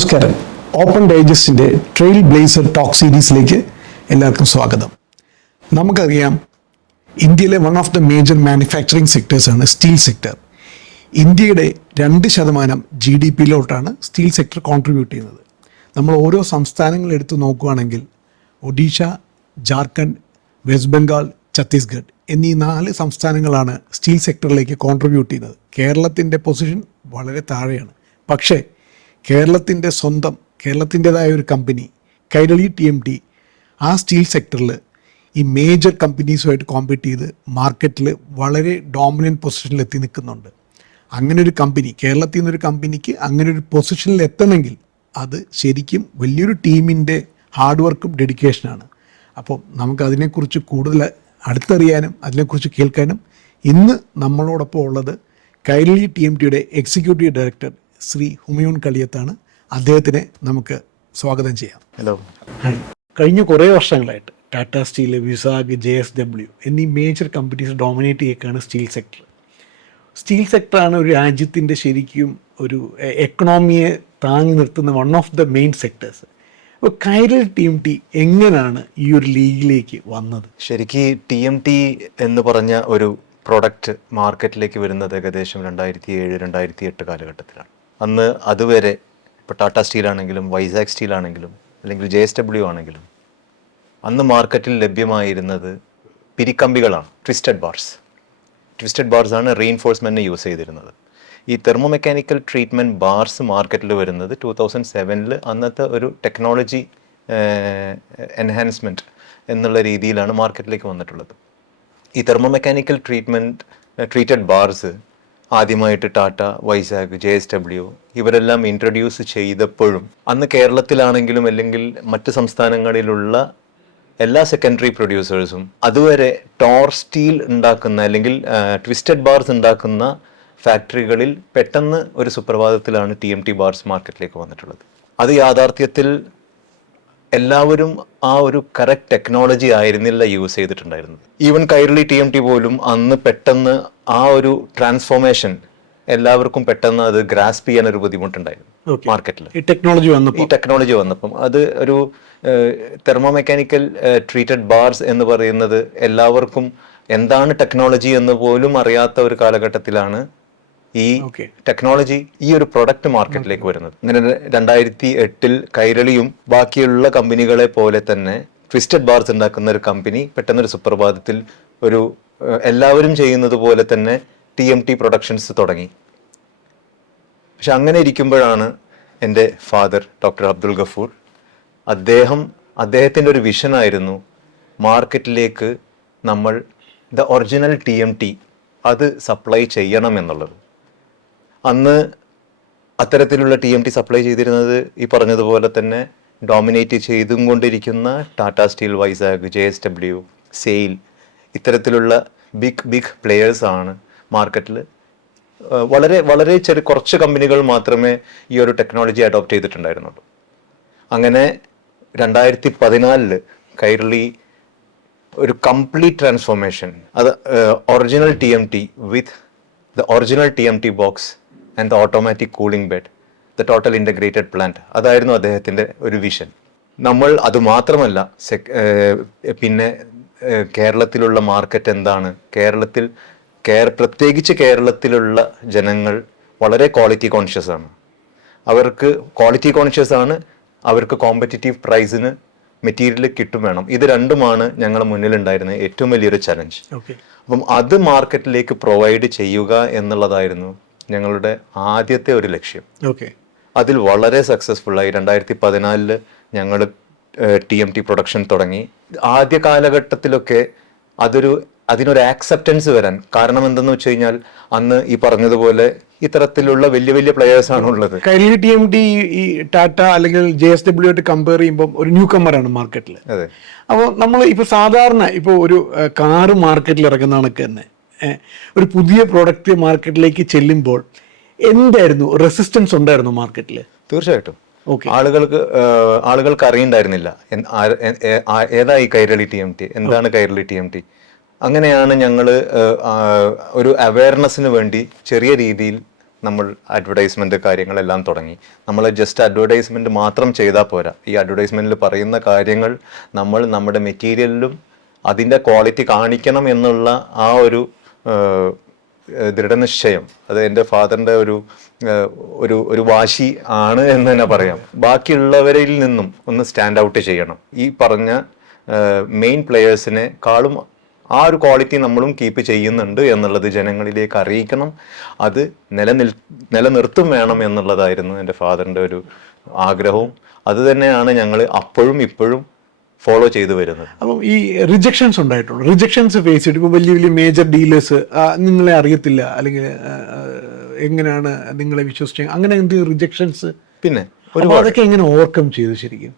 നമസ്കാരം. ഓപ്പൺ ഡൈജസ്റ്റിൻ്റെ trail blazer talk സീരീസിലേക്ക് എല്ലാവർക്കും സ്വാഗതം. നമുക്കറിയാം, ഇന്ത്യയിലെ one of the major manufacturing സെക്ടേഴ്സാണ് സ്റ്റീൽ സെക്ടർ. ഇന്ത്യയുടെ 2% GDP-ലോട്ടാണ് സ്റ്റീൽ സെക്ടർ കോൺട്രിബ്യൂട്ട് ചെയ്യുന്നത്. നമ്മൾ ഓരോ സംസ്ഥാനങ്ങൾ എടുത്ത് നോക്കുകയാണെങ്കിൽ ഒഡീഷ, ജാർഖണ്ഡ്, വെസ്റ്റ് ബംഗാൾ, ഛത്തീസ്ഗഡ് എന്നീ 4 സംസ്ഥാനങ്ങളാണ് സ്റ്റീൽ സെക്ടറിലേക്ക് കോൺട്രിബ്യൂട്ട് ചെയ്യുന്നത്. കേരളത്തിൻ്റെ പൊസിഷൻ വളരെ താഴെയാണ്. പക്ഷേ കേരളത്തിൻ്റെതായ ഒരു കമ്പനി കൈരളി TMT ആ സ്റ്റീൽ സെക്ടറിൽ ഈ മേജർ കമ്പനീസുമായിട്ട് കോമ്പീറ്റ് ചെയ്ത് മാർക്കറ്റിൽ വളരെ ഡോമിനൻറ്റ് പൊസിഷനിൽ എത്തി നിൽക്കുന്നുണ്ട്. അങ്ങനെ ഒരു കമ്പനി, കേരളത്തിൽ നിന്നൊരു കമ്പനിക്ക് അങ്ങനെ ഒരു പൊസിഷനിൽ എത്തണമെങ്കിൽ അത് ശരിക്കും വലിയൊരു ടീമിൻ്റെ ഹാർഡ് വർക്കും ഡെഡിക്കേഷനാണ്. അപ്പോൾ നമുക്കതിനെക്കുറിച്ച് കൂടുതൽ അടുത്തറിയാനും അതിനെക്കുറിച്ച് കേൾക്കാനും ഇന്ന് നമ്മളോടൊപ്പം ഉള്ളത് കൈരളി TMTയുടെ എക്സിക്യൂട്ടീവ് ഡയറക്ടർ ശ്രീ ഹുമയൂൺ കളിയത്താണ്. അദ്ദേഹത്തിനെ നമുക്ക് സ്വാഗതം ചെയ്യാം. ഹലോ. കഴിഞ്ഞ കുറേ വർഷങ്ങളായിട്ട് ടാറ്റ സ്റ്റീൽ, വിസാഗ്, JSW എന്നീ മേജർ കമ്പനീസ് ഡോമിനേറ്റ് ചെയ്യൊക്കെയാണ് സ്റ്റീൽ സെക്ടർ. സ്റ്റീൽ സെക്ടറാണ് ഒരു രാജ്യത്തിൻ്റെ ശരിക്കും ഒരു എക്കണോമിയെ താങ്ങി നിർത്തുന്ന one of the main sectors. അപ്പോൾ കൈരളി TMT എങ്ങനെയാണ് ഈ ഒരു ലീഗിലേക്ക് വന്നത്? ശരിക്കും TMT എന്ന് പറഞ്ഞ ഒരു പ്രൊഡക്റ്റ് മാർക്കറ്റിലേക്ക് വരുന്നത് ഏകദേശം 2007-2008 കാലഘട്ടത്തിലാണ്. അന്ന് അതുവരെ ഇപ്പോൾ ടാറ്റ സ്റ്റീൽ ആണെങ്കിലും വൈസാഗ് സ്റ്റീൽ ആണെങ്കിലും അല്ലെങ്കിൽ JSW ആണെങ്കിലും അന്ന് മാർക്കറ്റിൽ ലഭ്യമായിരുന്നത് പിരിക്കമ്പികളാണ്. ട്വിസ്റ്റഡ് ബാർസാണ് റീഇൻഫോഴ്സ്മെൻറ്റിന് യൂസ് ചെയ്തിരുന്നത്. ഈ തെർമോ മെക്കാനിക്കൽ ട്രീറ്റ്മെൻറ്റ് ബാർസ് മാർക്കറ്റിൽ വരുന്നത് 2007 അന്നത്തെ ഒരു ടെക്നോളജി എൻഹാൻസ്മെൻറ്റ് എന്നുള്ള രീതിയിലാണ് മാർക്കറ്റിലേക്ക് വന്നിട്ടുള്ളത്. ഈ തെർമോ മെക്കാനിക്കൽ ട്രീറ്റഡ് ബാർസ് ആദ്യമായിട്ട് ടാറ്റ, വൈസാഗ്, JSW ഇവരെല്ലാം ഇൻട്രൊഡ്യൂസ് ചെയ്തപ്പോഴും അന്ന് കേരളത്തിലാണെങ്കിലും അല്ലെങ്കിൽ മറ്റ് സംസ്ഥാനങ്ങളിലുള്ള എല്ലാ സെക്കൻഡറി പ്രൊഡ്യൂസേഴ്സും അതുവരെ ടോർ സ്റ്റീൽ ഉണ്ടാക്കുന്ന അല്ലെങ്കിൽ ട്വിസ്റ്റഡ് ബാർസ് ഉണ്ടാക്കുന്ന ഫാക്ടറികളിൽ പെട്ടെന്ന് ഒരു സുപ്രഭാതത്തിലാണ് TMT ബാർസ് മാർക്കറ്റിലേക്ക് വന്നിട്ടുള്ളത്. അത് യാഥാർത്ഥ്യത്തിൽ എല്ലാവരും ആ ഒരു കറക്റ്റ് ടെക്നോളജി ആയിരുന്നില്ല യൂസ് ചെയ്തിട്ടുണ്ടായിരുന്നത്. ഈവൻ കൈരളി TMT പോലും അന്ന് പെട്ടെന്ന് ആ ഒരു ട്രാൻസ്ഫോർമേഷൻ എല്ലാവർക്കും പെട്ടെന്ന് അത് ഗ്രാസ്പ് ചെയ്യാൻ ഒരു ബുദ്ധിമുട്ടുണ്ടായിരുന്നു മാർക്കറ്റിൽ. ഈ ടെക്നോളജി വന്നപ്പം അത് ഒരു തെർമോ മെക്കാനിക്കൽ ട്രീറ്റഡ് ബാർസ് എന്ന് പറയുന്നത് എല്ലാവർക്കും എന്താണ് ടെക്നോളജി എന്ന് പോലും അറിയാത്ത ഒരു കാലഘട്ടത്തിലാണ് ഈ ടെക്നോളജി, ഈ ഒരു പ്രൊഡക്റ്റ് മാർക്കറ്റിലേക്ക് വരുന്നത്. ഇങ്ങനെ 2008 കൈരളിയും ബാക്കിയുള്ള കമ്പനികളെ പോലെ തന്നെ ട്വിസ്റ്റഡ് ബാർസ് ഉണ്ടാക്കുന്ന ഒരു കമ്പനി പെട്ടെന്നൊരു സുപ്രഭാതത്തിൽ ഒരു എല്ലാവരും ചെയ്യുന്നത് പോലെ തന്നെ TMT പ്രൊഡക്ഷൻസ് തുടങ്ങി. പക്ഷെ അങ്ങനെ ഇരിക്കുമ്പോഴാണ് എൻ്റെ ഫാദർ ഡോക്ടർ അബ്ദുൽ ഗഫൂർ, അദ്ദേഹത്തിൻ്റെ ഒരു വിഷനായിരുന്നു മാർക്കറ്റിലേക്ക് നമ്മൾ ദ ഒറിജിനൽ TMT അത് സപ്ലൈ ചെയ്യണം എന്നുള്ളത്. അന്ന് അത്തരത്തിലുള്ള TMT സപ്ലൈ ചെയ്തിരുന്നത് ഈ പറഞ്ഞതുപോലെ തന്നെ ഡോമിനേറ്റ് ചെയ്തും കൊണ്ടിരിക്കുന്ന Tata steel, Vizag, JSW, sale ഇത്തരത്തിലുള്ള ബിഗ് പ്ലെയേഴ്സാണ് മാർക്കറ്റിൽ. വളരെ കുറച്ച് കമ്പനികൾ മാത്രമേ ഈ ഒരു ടെക്നോളജി അഡോപ്റ്റ് ചെയ്തിട്ടുണ്ടായിരുന്നുള്ളൂ. അങ്ങനെ 2014 കൈരളി ഒരു കംപ്ലീറ്റ് ട്രാൻസ്ഫോർമേഷൻ, അത് original TMT with the original TMT box and the automatic cooling bed, the total integrated plant, അതായിരുന്നു അദ്ദേഹത്തിൻ്റെ ഒരു വിഷൻ. നമ്മൾ അതുമാത്രമല്ല, പിന്നെ കേരളത്തിലുള്ള മാർക്കറ്റ് എന്താണ്, പ്രത്യേകിച്ച് കേരളത്തിലുള്ള ജനങ്ങൾ വളരെ ക്വാളിറ്റി കോൺഷ്യസ് ആണ്. അവർക്ക് കോമ്പറ്റിറ്റീവ് പ്രൈസിന് മെറ്റീരിയൽ കിട്ടും വേണം. ഇത് രണ്ടുമാണ് ഞങ്ങളുടെ മുന്നിലുണ്ടായിരുന്ന ഏറ്റവും വലിയൊരു ചലഞ്ച്. അപ്പം അത് മാർക്കറ്റിലേക്ക് പ്രൊവൈഡ് ചെയ്യുക എന്നുള്ളതായിരുന്നു ഞങ്ങളുടെ ആദ്യത്തെ ഒരു ലക്ഷ്യം. അതിൽ വളരെ സക്സസ്ഫുള്ളായി 2014 ഞങ്ങൾ TMT പ്രൊഡക്ഷൻ തുടങ്ങി. ആദ്യ കാലഘട്ടത്തിലൊക്കെ അതിനൊരു ആക്സെപ്റ്റൻസ് വരാൻ കാരണം എന്തെന്ന് വെച്ച് കഴിഞ്ഞാൽ അന്ന് ഈ പറഞ്ഞതുപോലെ ഇത്തരത്തിലുള്ള വലിയ പ്ലെയേഴ്സാണ് ഉള്ളത്. കൈരളി TMT ഈ ടാറ്റ അല്ലെങ്കിൽ JSW ആയിട്ട് കമ്പയർ ചെയ്യുമ്പോൾ ഒരു ന്യൂ കമ്മറാണ് മാർക്കറ്റിൽ. അതെ. അപ്പോൾ നമ്മൾ ഇപ്പോൾ സാധാരണ ഇപ്പോൾ ഒരു കാറ് മാർക്കറ്റിൽ ഇറങ്ങുന്ന കണക്ക് തന്നെ ഒരു പുതിയ പ്രോഡക്റ്റ് മാർക്കറ്റിലേക്ക് ചെല്ലുമ്പോൾ എന്തായിരുന്നു റെസിസ്റ്റൻസ് ഉണ്ടായിരുന്നു മാർക്കറ്റിൽ? തീർച്ചയായിട്ടും ആളുകൾക്ക് അറിയണ്ടായിരുന്നില്ല ഏതായി കൈരളി TMT, എന്താണ് കൈരളി TMT. അങ്ങനെയാണ് ഞങ്ങൾ ഒരു അവയർനെസ്സിന് വേണ്ടി ചെറിയ രീതിയിൽ നമ്മൾ അഡ്വർടൈസ്മെൻറ്റ് കാര്യങ്ങളെല്ലാം തുടങ്ങി. നമ്മൾ ജസ്റ്റ് അഡ്വർടൈസ്മെൻറ്റ് മാത്രം ചെയ്താൽ പോരാ. ഈ അഡ്വർടൈസ്മെൻറ്റിൽ പറയുന്ന കാര്യങ്ങൾ നമ്മൾ നമ്മുടെ മെറ്റീരിയലിലും അതിൻ്റെ ക്വാളിറ്റി കാണിക്കണം എന്നുള്ള ആ ഒരു ദൃഢനിശ്ചയം, അത് എൻ്റെ ഫാദറിൻ്റെ ഒരു വാശി ആണ് എന്ന് തന്നെ പറയാം. ബാക്കിയുള്ളവരിൽ നിന്നും ഒന്ന് സ്റ്റാൻഡ് ഔട്ട് ചെയ്യണം. ഈ പറഞ്ഞ മെയിൻ പ്ലെയേഴ്സിനെക്കാളും ആ ഒരു ക്വാളിറ്റി നമ്മളും കീപ്പ് ചെയ്യുന്നുണ്ട് എന്നുള്ളത് ജനങ്ങളിലേക്ക് അറിയിക്കണം. അത് നിലനിർത്തും വേണം എന്നുള്ളതായിരുന്നു എൻ്റെ ഫാദറിൻ്റെ ഒരു ആഗ്രഹവും. അത് തന്നെയാണ് ഞങ്ങൾ അപ്പോഴും ഇപ്പോഴും ഫോളോ ചെയ്തു വരുന്നത്. അപ്പം ഈ റിജക്ഷൻസ് ഉണ്ടായിട്ടുള്ളൂ. റിജക്ഷൻസ് ഫേസ് ചെയ്തിട്ട് ഇപ്പോൾ വലിയ വലിയ മേജർ ഡീലേഴ്സ് നിങ്ങളെ അറിയത്തില്ല, അല്ലെങ്കിൽ എങ്ങനെയാണ് നിങ്ങളെ വിശ്വസിച്ച് അങ്ങനെ എന്തെങ്കിലും റിജക്ഷൻസ്? പിന്നെ അതൊക്കെ എങ്ങനെ ഓവർകം ചെയ്തു? ശരിക്കും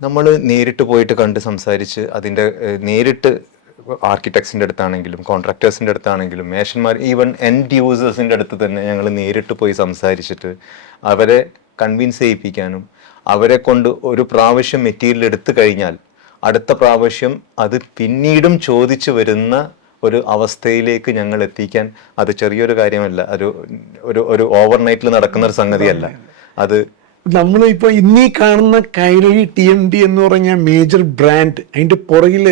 നമ്മൾ നേരിട്ട് പോയിട്ട് കണ്ട് സംസാരിച്ച് അതിൻ്റെ നേരിട്ട് ആർക്കിടെക്ട്സിൻ്റെ അടുത്താണെങ്കിലും കോൺട്രാക്ടേഴ്സിൻ്റെ അടുത്താണെങ്കിലും മേഷന്മാർ, ഈവൻ എൻഡ് യൂസേഴ്സിൻ്റെ അടുത്ത് തന്നെ ഞങ്ങൾ നേരിട്ട് പോയി സംസാരിച്ചിട്ട് അവരെ കൺവിൻസ് ചെയ്യിപ്പിക്കാനും, അവരെ കൊണ്ട് ഒരു പ്രാവശ്യം മെറ്റീരിയൽ എടുത്തു കഴിഞ്ഞാൽ അടുത്ത പ്രാവശ്യം അത് പിന്നീടും ചോദിച്ചു വരുന്ന ഒരു അവസ്ഥയിലേക്ക് ഞങ്ങൾ എത്തിക്കാൻ, അത് ചെറിയൊരു കാര്യമല്ല, ഒരു ഓവർനൈറ്റിൽ നടക്കുന്ന ഒരു സംഗതിയല്ല. അത് നമ്മളിപ്പോൾ ഇന്നീ കാണുന്ന കൈരളി TMT എന്ന് പറഞ്ഞ മേജർ ബ്രാൻഡ്, അതിൻ്റെ പുറകിൽ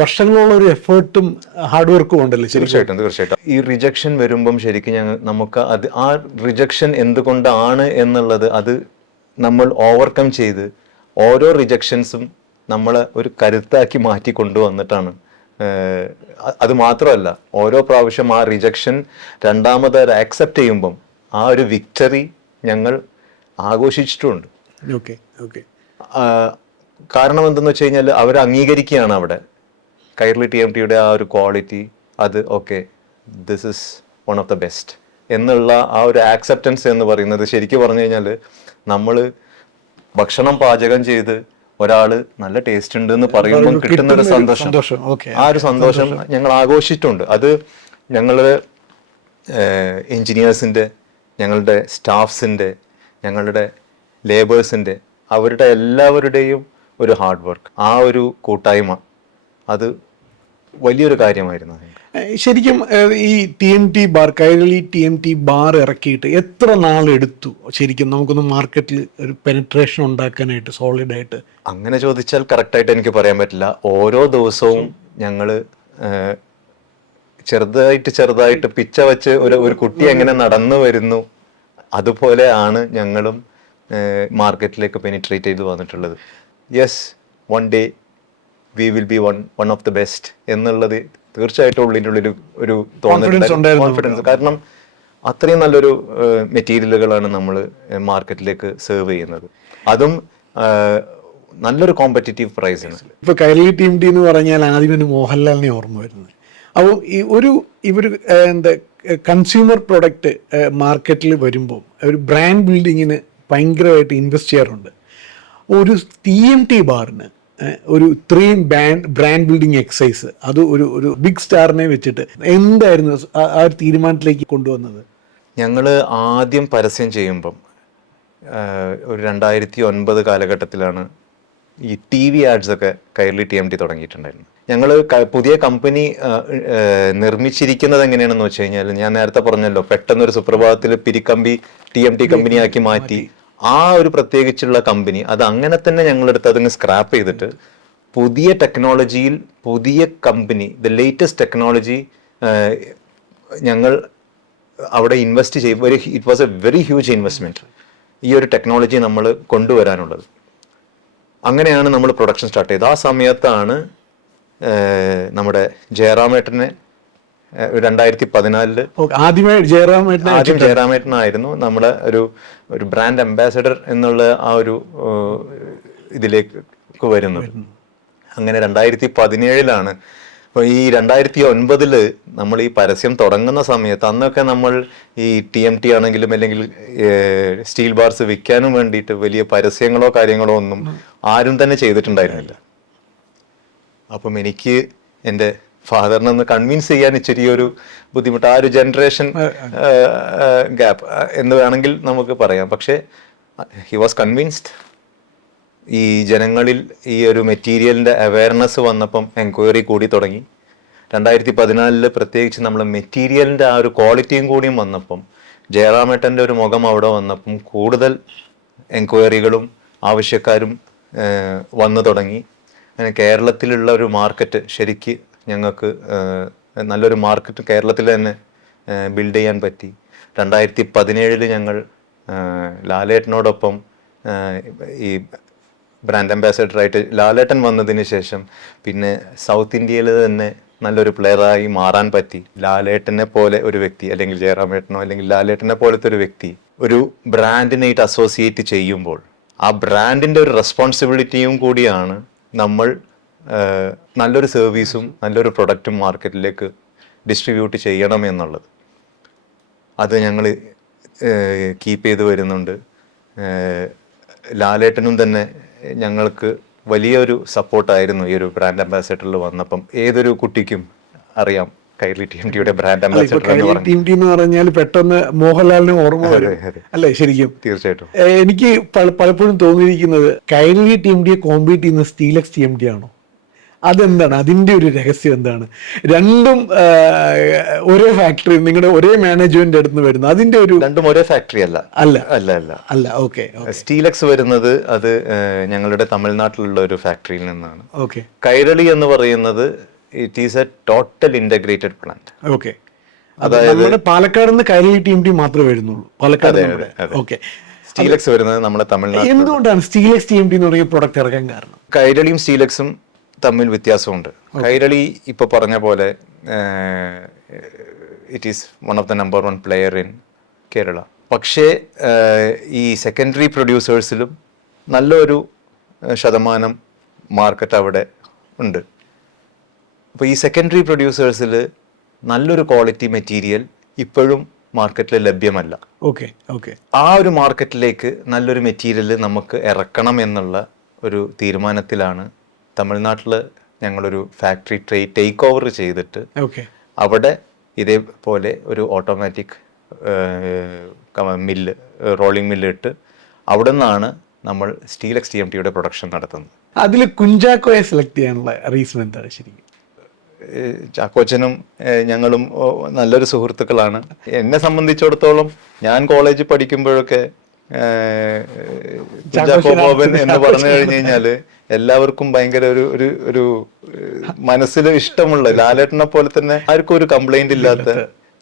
വർഷങ്ങളുള്ള ഒരു എഫേർട്ടും ഹാർഡ് വർക്കും ഉണ്ടല്ലോ. തീർച്ചയായിട്ടും ഈ റിജക്ഷൻ വരുമ്പം ശരിക്കും നമുക്ക് അത് ആ റിജക്ഷൻ എന്തുകൊണ്ടാണ് എന്നുള്ളത് അത് നമ്മൾ ഓവർകം ചെയ്ത് ഓരോ റിജക്ഷൻസും നമ്മളെ ഒരു കരുത്താക്കി മാറ്റി കൊണ്ടുവന്നിട്ടാണ്. അത് മാത്രമല്ല, ഓരോ പ്രാവശ്യം ആ റിജക്ഷൻ രണ്ടാമത് ആക്സെപ്റ്റ് ചെയ്യുമ്പം ആ ഒരു വിക്ടറി ഞങ്ങൾ ആഘോഷിച്ചിട്ടുമുണ്ട്. കാരണം എന്തെന്ന് വെച്ച് കഴിഞ്ഞാൽ അവർ അംഗീകരിക്കുകയാണ് അവിടെ കൈരളി TMTയുടെ ആ ഒരു ക്വാളിറ്റി, അത് okay, this is one of the best എന്നുള്ള ആ ഒരു ആക്സെപ്റ്റൻസ് എന്ന് പറയുന്നത്, ശരിക്കും പറഞ്ഞു കഴിഞ്ഞാൽ നമ്മൾ ഭക്ഷണം പാചകം ചെയ്ത് ഒരാൾ നല്ല ടേസ്റ്റ് ഉണ്ട് എന്ന് പറയുമ്പോൾ കിട്ടുന്ന ഒരു സന്തോഷം, ആ ഒരു സന്തോഷം ഞങ്ങൾ ആഘോഷിച്ചിട്ടുണ്ട്. അത് ഞങ്ങളുടെ എൻജിനീയേഴ്സിൻ്റെ, ഞങ്ങളുടെ സ്റ്റാഫ്സിൻ്റെ, ഞങ്ങളുടെ ലേബേഴ്സിൻ്റെ, അവരുടെ എല്ലാവരുടെയും ഒരു ഹാർഡ് വർക്ക്, ആ ഒരു കൂട്ടായ്മ, അത് വലിയൊരു കാര്യമായിരുന്നു. ശരിക്കും ഈ TMT bar, Kairali TMT bar ഇറക്കിയിട്ട് എത്ര നാളെടുത്തു ശരിക്കും നമുക്കൊന്ന് മാർക്കറ്റിൽ ഒരു പെനട്രേഷൻ ഉണ്ടാക്കാനായിട്ട്, സോളിഡായിട്ട്? അങ്ങനെ ചോദിച്ചാൽ കറക്റ്റായിട്ട് എനിക്ക് പറയാൻ പറ്റില്ല. ഓരോ ദിവസവും ഞങ്ങൾ ചെറുതായിട്ട് പിച്ച വെച്ച് ഒരു കുട്ടി എങ്ങനെ നടന്നു വരുന്നു അതുപോലെ ആണ് ഞങ്ങളും മാർക്കറ്റിലേക്ക് പെനിട്രേറ്റ് ചെയ്ത് വന്നിട്ടുള്ളത്. Yes, one day we will be one of the best എന്നുള്ളത് തീർച്ചയായിട്ടും ഉള്ളിൻ്റെ ഉള്ളിൽ ഒരു കോൺഫിഡൻസ്. കാരണം അത്രയും നല്ലൊരു മെറ്റീരിയലുകളാണ് നമ്മൾ മാർക്കറ്റിലേക്ക് സെർവ് ചെയ്യുന്നത്, അതും നല്ലൊരു കോമ്പറ്റീറ്റീവ് പ്രൈസിന്. ഇപ്പോൾ കൈരളി TMT എന്ന് പറഞ്ഞാൽ ആദ്യം മോഹൻലാലിനെ ഓർമ്മ വരുന്നത്. അപ്പോൾ ഇവർ എന്താ കൺസ്യൂമർ പ്രൊഡക്റ്റ് മാർക്കറ്റിൽ വരുമ്പോൾ ഒരു ബ്രാൻഡ് ബിൽഡിങ്ങിന് ഭയങ്കരമായിട്ട് ഇൻവെസ്റ്റ് ചെയ്യാറുണ്ട്. ഒരു TMT ബാറിന് ഒരു ഇത്രയും ബ്രാൻഡ് ബിൽഡിങ് എക്സസൈസ്, അത് ഒരു ബിഗ് സ്റ്റാറിനെ വെച്ചിട്ട് എന്തായിരുന്നു ആ ഒരു തീരുമാനത്തിലേക്ക് കൊണ്ടുവന്നത്? ഞങ്ങൾ ആദ്യം പരസ്യം ചെയ്യുമ്പം ഒരു 2009 കാലഘട്ടത്തിലാണ് ഈ TV ആഡ്സ് ഒക്കെ കൈരളി TMT തുടങ്ങിയിട്ടുണ്ടായിരുന്നു. ഞങ്ങൾ പുതിയ കമ്പനി നിർമ്മിച്ചിരിക്കുന്നത് എങ്ങനെയാണെന്ന് വെച്ച് കഴിഞ്ഞാൽ, ഞാൻ നേരത്തെ പറഞ്ഞല്ലോ, പെട്ടെന്നൊരു സുപ്രഭാതത്തിൽ പിരിക്കമ്പി TMT കമ്പനിയാക്കി മാറ്റി. ആ ഒരു പ്രത്യേകിച്ചുള്ള കമ്പനി അത് അങ്ങനെ തന്നെ ഞങ്ങളെടുത്ത് അതിന് സ്ക്രാപ്പ് ചെയ്തിട്ട് പുതിയ ടെക്നോളജിയിൽ പുതിയ കമ്പനി, ദ ലേറ്റസ്റ്റ് ടെക്നോളജി ഞങ്ങൾ അവിടെ ഇൻവെസ്റ്റ് ചെയ്യും. It was A very huge investment ഈ ഒരു ടെക്നോളജി നമ്മൾ കൊണ്ടുവരാനുള്ളത്. അങ്ങനെയാണ് നമ്മൾ പ്രൊഡക്ഷൻ സ്റ്റാർട്ട് ചെയ്തത്. ആ സമയത്താണ് നമ്മുടെ ജയറാമേട്ടനെ 2014 ആദ്യം ജയറാമേട്ടനായിരുന്നു നമ്മുടെ ഒരു ബ്രാൻഡ് അംബാസഡർ എന്നുള്ള ആ ഒരു ഇതിലേക്ക് വരുന്നത്. അങ്ങനെ 2017 അപ്പോൾ ഈ 2009 നമ്മൾ ഈ പരസ്യം തുടങ്ങുന്ന സമയത്ത്, അന്നൊക്കെ നമ്മൾ ഈ TMT ആണെങ്കിലും അല്ലെങ്കിൽ സ്റ്റീൽ ബാർസ് വിൽക്കാനും വേണ്ടിയിട്ട് വലിയ പരസ്യങ്ങളോ കാര്യങ്ങളോ ഒന്നും ആരും തന്നെ ചെയ്തിട്ടുണ്ടായിരുന്നില്ല. അപ്പം എനിക്ക് എൻ്റെ ഫാദറിനെ ഒന്ന് കൺവിൻസ് ചെയ്യാൻ ഇച്ചിരി ഒരു ബുദ്ധിമുട്ട്, ആ ഒരു ജനറേഷൻ ഗ്യാപ്പ് എന്ന് വേണമെങ്കിൽ നമുക്ക് പറയാം. പക്ഷേ ഹി വാസ് കൺവിൻസ്ഡ്. ഈ ജനങ്ങളിൽ ഈ ഒരു മെറ്റീരിയലിൻ്റെ അവയർനെസ് വന്നപ്പം എൻക്വയറി കൂടി തുടങ്ങി. 2014 പ്രത്യേകിച്ച് നമ്മൾ മെറ്റീരിയലിൻ്റെ ആ ഒരു ക്വാളിറ്റിയും കൂടിയും വന്നപ്പം ജയറാമേട്ടൻ്റെ ഒരു മുഖം അവിടെ വന്നപ്പം കൂടുതൽ എൻക്വയറികളും ആവശ്യക്കാരും വന്നു തുടങ്ങി. അങ്ങനെ കേരളത്തിലുള്ള ഒരു മാർക്കറ്റ് ശരിക്ക് ഞങ്ങൾക്ക് നല്ലൊരു മാർക്കറ്റ് കേരളത്തിൽ തന്നെ ബിൽഡ് ചെയ്യാൻ പറ്റി. 2017 ഞങ്ങൾ ലാലേട്ടനോടൊപ്പം ഈ ബ്രാൻഡ് അംബാസഡറായിട്ട് ലാലേട്ടൻ വന്നതിന് ശേഷം പിന്നെ സൗത്ത് ഇന്ത്യയിൽ തന്നെ നല്ലൊരു പ്ലെയറായി മാറാൻ പറ്റി. ലാലേട്ടനെ പോലെ ഒരു വ്യക്തി, അല്ലെങ്കിൽ ജയറാമേട്ടനോ അല്ലെങ്കിൽ ലാലേട്ടനെ പോലത്തെ ഒരു വ്യക്തി ഒരു ബ്രാൻഡിനായിട്ട് അസോസിയേറ്റ് ചെയ്യുമ്പോൾ ആ ബ്രാൻഡിൻ്റെ ഒരു റെസ്പോൺസിബിലിറ്റിയും കൂടിയാണ് നമ്മൾ നല്ലൊരു സർവീസും നല്ലൊരു പ്രൊഡക്റ്റും മാർക്കറ്റിലേക്ക് ഡിസ്ട്രിബ്യൂട്ട് ചെയ്യണം എന്നുള്ളത്. അത് ഞങ്ങൾ കീപ്പ് ചെയ്ത് വരുന്നുണ്ട്. ലാലേട്ടനും തന്നെ ഞങ്ങൾക്ക് വലിയൊരു സപ്പോർട്ടായിരുന്നു ഈ ഒരു ബ്രാൻഡ് അംബാസഡറിൽ വന്നപ്പം. ഏതൊരു കുട്ടിക്കും അറിയാം കൈരളി TMTയുടെ ബ്രാൻഡ് അംബാസഡർ എന്ന് പറഞ്ഞാൽ പെട്ടെന്ന് മോഹൻലാലിന് ഓർമ്മ വരും അല്ലേ? ശരിക്കും തീർച്ചയായിട്ടും. എനിക്ക് പലപ്പോഴും തോന്നിയിരിക്കുന്നത് കൈരളി TMTയെ കോമ്പീറ്റ് ചെയ്യുന്ന സ്റ്റീലക്സ് TMT ആണോ? അതെന്താണ് അതിൻ്റെ ഒരു രഹസ്യം എന്താണ്? രണ്ടും ഒരേ ഫാക്ടറി, നിങ്ങളുടെ ഒരേ മാനേജ്മെന്റ് അടുത്ത് വരുന്നത്, അതിന്റെ ഒരു രണ്ടും ഒരേ ഫാക്ടറി അല്ല. അല്ല അല്ല അല്ല അല്ല ഓക്കെ. സ്റ്റീലക്സ് വരുന്നത് അത് ഞങ്ങളുടെ തമിഴ്നാട്ടിലുള്ള ഒരു ഫാക്ടറിയിൽ നിന്നാണ്. ഓക്കെ. കൈരളി എന്ന് പറയുന്നത് it is a total integrated plant. Okay. അതായത് പാലക്കാട് നിന്ന് കൈരളി TMT മാത്രമേ വരുന്നുള്ളൂ പാലക്കാട്. ഓക്കെ. സ്റ്റീലക്സ് വരുന്നത് നമ്മുടെ തമിഴ്നാട്. എന്തുകൊണ്ടാണ് സ്റ്റീലക്സ് TMT എന്ന് പറയുന്ന പ്രൊഡക്റ്റ് ഇറക്കാൻ കാരണം? കൈരളിയും സ്റ്റീലക്സും തമ്മിൽ വ്യത്യാസമുണ്ട്. കൈരളി ഇപ്പോൾ പറഞ്ഞ പോലെ it is one of the number 1 player in Kerala. പക്ഷേ ഈ സെക്കൻഡറി പ്രൊഡ്യൂസേഴ്സിലും നല്ലൊരു ശതമാനം മാർക്കറ്റ് അവിടെ ഉണ്ട്. അപ്പോൾ ഈ സെക്കൻഡറി പ്രൊഡ്യൂസേഴ്സിൽ നല്ലൊരു ക്വാളിറ്റി മെറ്റീരിയൽ ഇപ്പോഴും മാർക്കറ്റിൽ ലഭ്യമല്ല. Okay okay. ആ ഒരു മാർക്കറ്റിലേക്ക് നല്ലൊരു മെറ്റീരിയൽ നമുക്ക് ഇറക്കണം എന്നുള്ള ഒരു തീരുമാനത്തിലാണ് തമിഴ്നാട്ടിൽ ഞങ്ങളൊരു ഫാക്ടറി ടേക്ക് ഓവർ ചെയ്തിട്ട് അവിടെ ഇതേപോലെ ഒരു ഓട്ടോമാറ്റിക് മില്ല്, റോളിംഗ് മില്ല് ഇട്ട് അവിടെ നിന്നാണ് നമ്മൾ സ്റ്റീലക്സ് TMTയുടെ പ്രൊഡക്ഷൻ നടത്തുന്നത്. അതിൽ കുഞ്ചാക്കോയെ സെലക്ട് ചെയ്യാനുള്ള റീസൺ എന്താണ് ശരിക്കും? ചാക്കോച്ചനും ഞങ്ങളും നല്ലൊരു സുഹൃത്തുക്കളാണ്. എന്നെ സംബന്ധിച്ചിടത്തോളം ഞാൻ കോളേജിൽ പഠിക്കുമ്പോഴൊക്കെ കുഞ്ചാക്കോ ബോബൻ എന്ന് പറഞ്ഞു കഴിഞ്ഞു കഴിഞ്ഞാല് എല്ലാവർക്കും ഭയങ്കര ഒരു മനസ്സിൽ ഇഷ്ടമുള്ള, ലാലേട്ടനെ പോലെ തന്നെ ആർക്കും ഒരു കംപ്ലൈന്റ് ഇല്ലാത്ത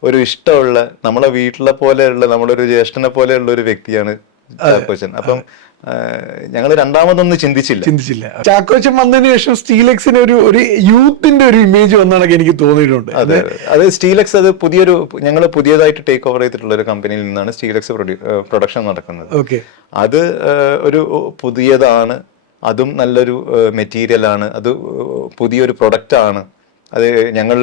ഒരു ഇഷ്ടമുള്ള, നമ്മളെ വീട്ടിലെ പോലെയുള്ള, നമ്മളൊരു ജ്യേഷ്ഠനെ പോലെയുള്ള ഒരു വ്യക്തിയാണ് ചാക്കോച്ചൻ. അപ്പം ഞങ്ങൾ രണ്ടാമതൊന്നും ചിന്തിച്ചില്ല. ചാക്കോച്ചൻ വന്നതിന് ശേഷം സ്റ്റീലക്സിന് ഒരു യൂത്തിന്റെ ഒരു ഇമേജ് വന്നാണെങ്കിൽ എനിക്ക് തോന്നിയിട്ടുണ്ട്. അത് സ്റ്റീലക്സ് അത് ഞങ്ങൾ പുതിയതായിട്ട് ടേക്ക് ഓവർ ചെയ്തിട്ടുള്ള ഒരു കമ്പനിയിൽ നിന്നാണ് സ്റ്റീലക്സ് പ്രൊഡക്ഷൻ നടക്കുന്നത്. അത് ഒരു പുതിയതാണ്, അതും നല്ലൊരു മെറ്റീരിയലാണ്, അത് പുതിയൊരു പ്രൊഡക്റ്റ് ആണ്. അത് ഞങ്ങൾ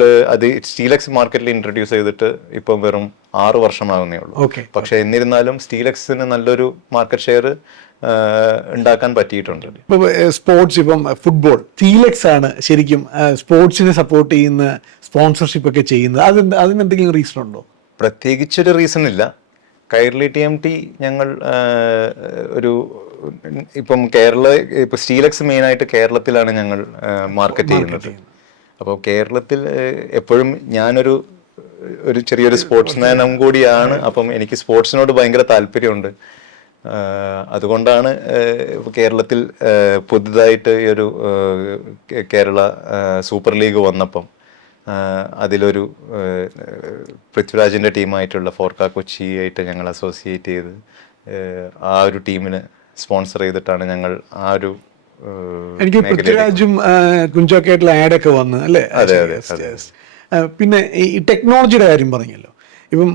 സ്റ്റീലക്സ് മാർക്കറ്റിൽ ഇൻട്രൊഡ്യൂസ് ചെയ്തിട്ട് ഇപ്പം വെറും 6 വർഷമാകുന്നേ ഉള്ളൂ. പക്ഷെ എന്നിരുന്നാലും സ്റ്റീലക്സിന് നല്ലൊരു മാർക്കറ്റ് ഷെയർ ഉണ്ടാക്കാൻ പറ്റിയിട്ടുണ്ട്. സ്പോർട്സ്, ഇപ്പം ഫുട്ബോൾ, സ്റ്റീലക്സ് ആണ് ശരിക്കും സ്പോർട്സിനെ സപ്പോർട്ട് ചെയ്യുന്ന, സ്പോൺസർഷിപ്പ് ഒക്കെ ചെയ്യുന്നത്. അതിനെന്തെങ്കിലും റീസൺ ഉണ്ടോ? പ്രത്യേകിച്ചൊരു റീസൺ ഇല്ല. കൈരളി TMT ഞങ്ങൾ ഇപ്പം സ്റ്റീലക്സ് മെയിനായിട്ട് കേരളത്തിലാണ് ഞങ്ങൾ മാർക്കറ്റ് ചെയ്യുന്നത്. അപ്പോൾ കേരളത്തിൽ എപ്പോഴും ഞാനൊരു ചെറിയൊരു സ്പോർട്സ്മാനും കൂടിയാണ്. അപ്പം എനിക്ക് സ്പോർട്സിനോട് ഭയങ്കര താല്പര്യമുണ്ട്. അതുകൊണ്ടാണ് കേരളത്തിൽ പുതുതായിട്ട് ഈ ഒരു കേരള സൂപ്പർ ലീഗ് വന്നപ്പം അതിലൊരു പൃഥ്വിരാജിൻ്റെ ടീമായിട്ടുള്ള ഫോർക്ക കൊച്ചി ആയിട്ട് ഞങ്ങൾ അസോസിയേറ്റ് ചെയ്ത് ആ ഒരു ടീമിന് സ്പോൺസർ ചെയ്തിട്ടാണ് ഞങ്ങൾ ആ ഒരു എനിക്ക് പൃഥ്വിരാജും കുഞ്ചാക്കോയായിട്ടുള്ള ആഡൊക്കെ വന്ന് അല്ലേ? പിന്നെ ഈ ടെക്നോളജിയുടെ കാര്യം പറഞ്ഞല്ലോ. ഇപ്പം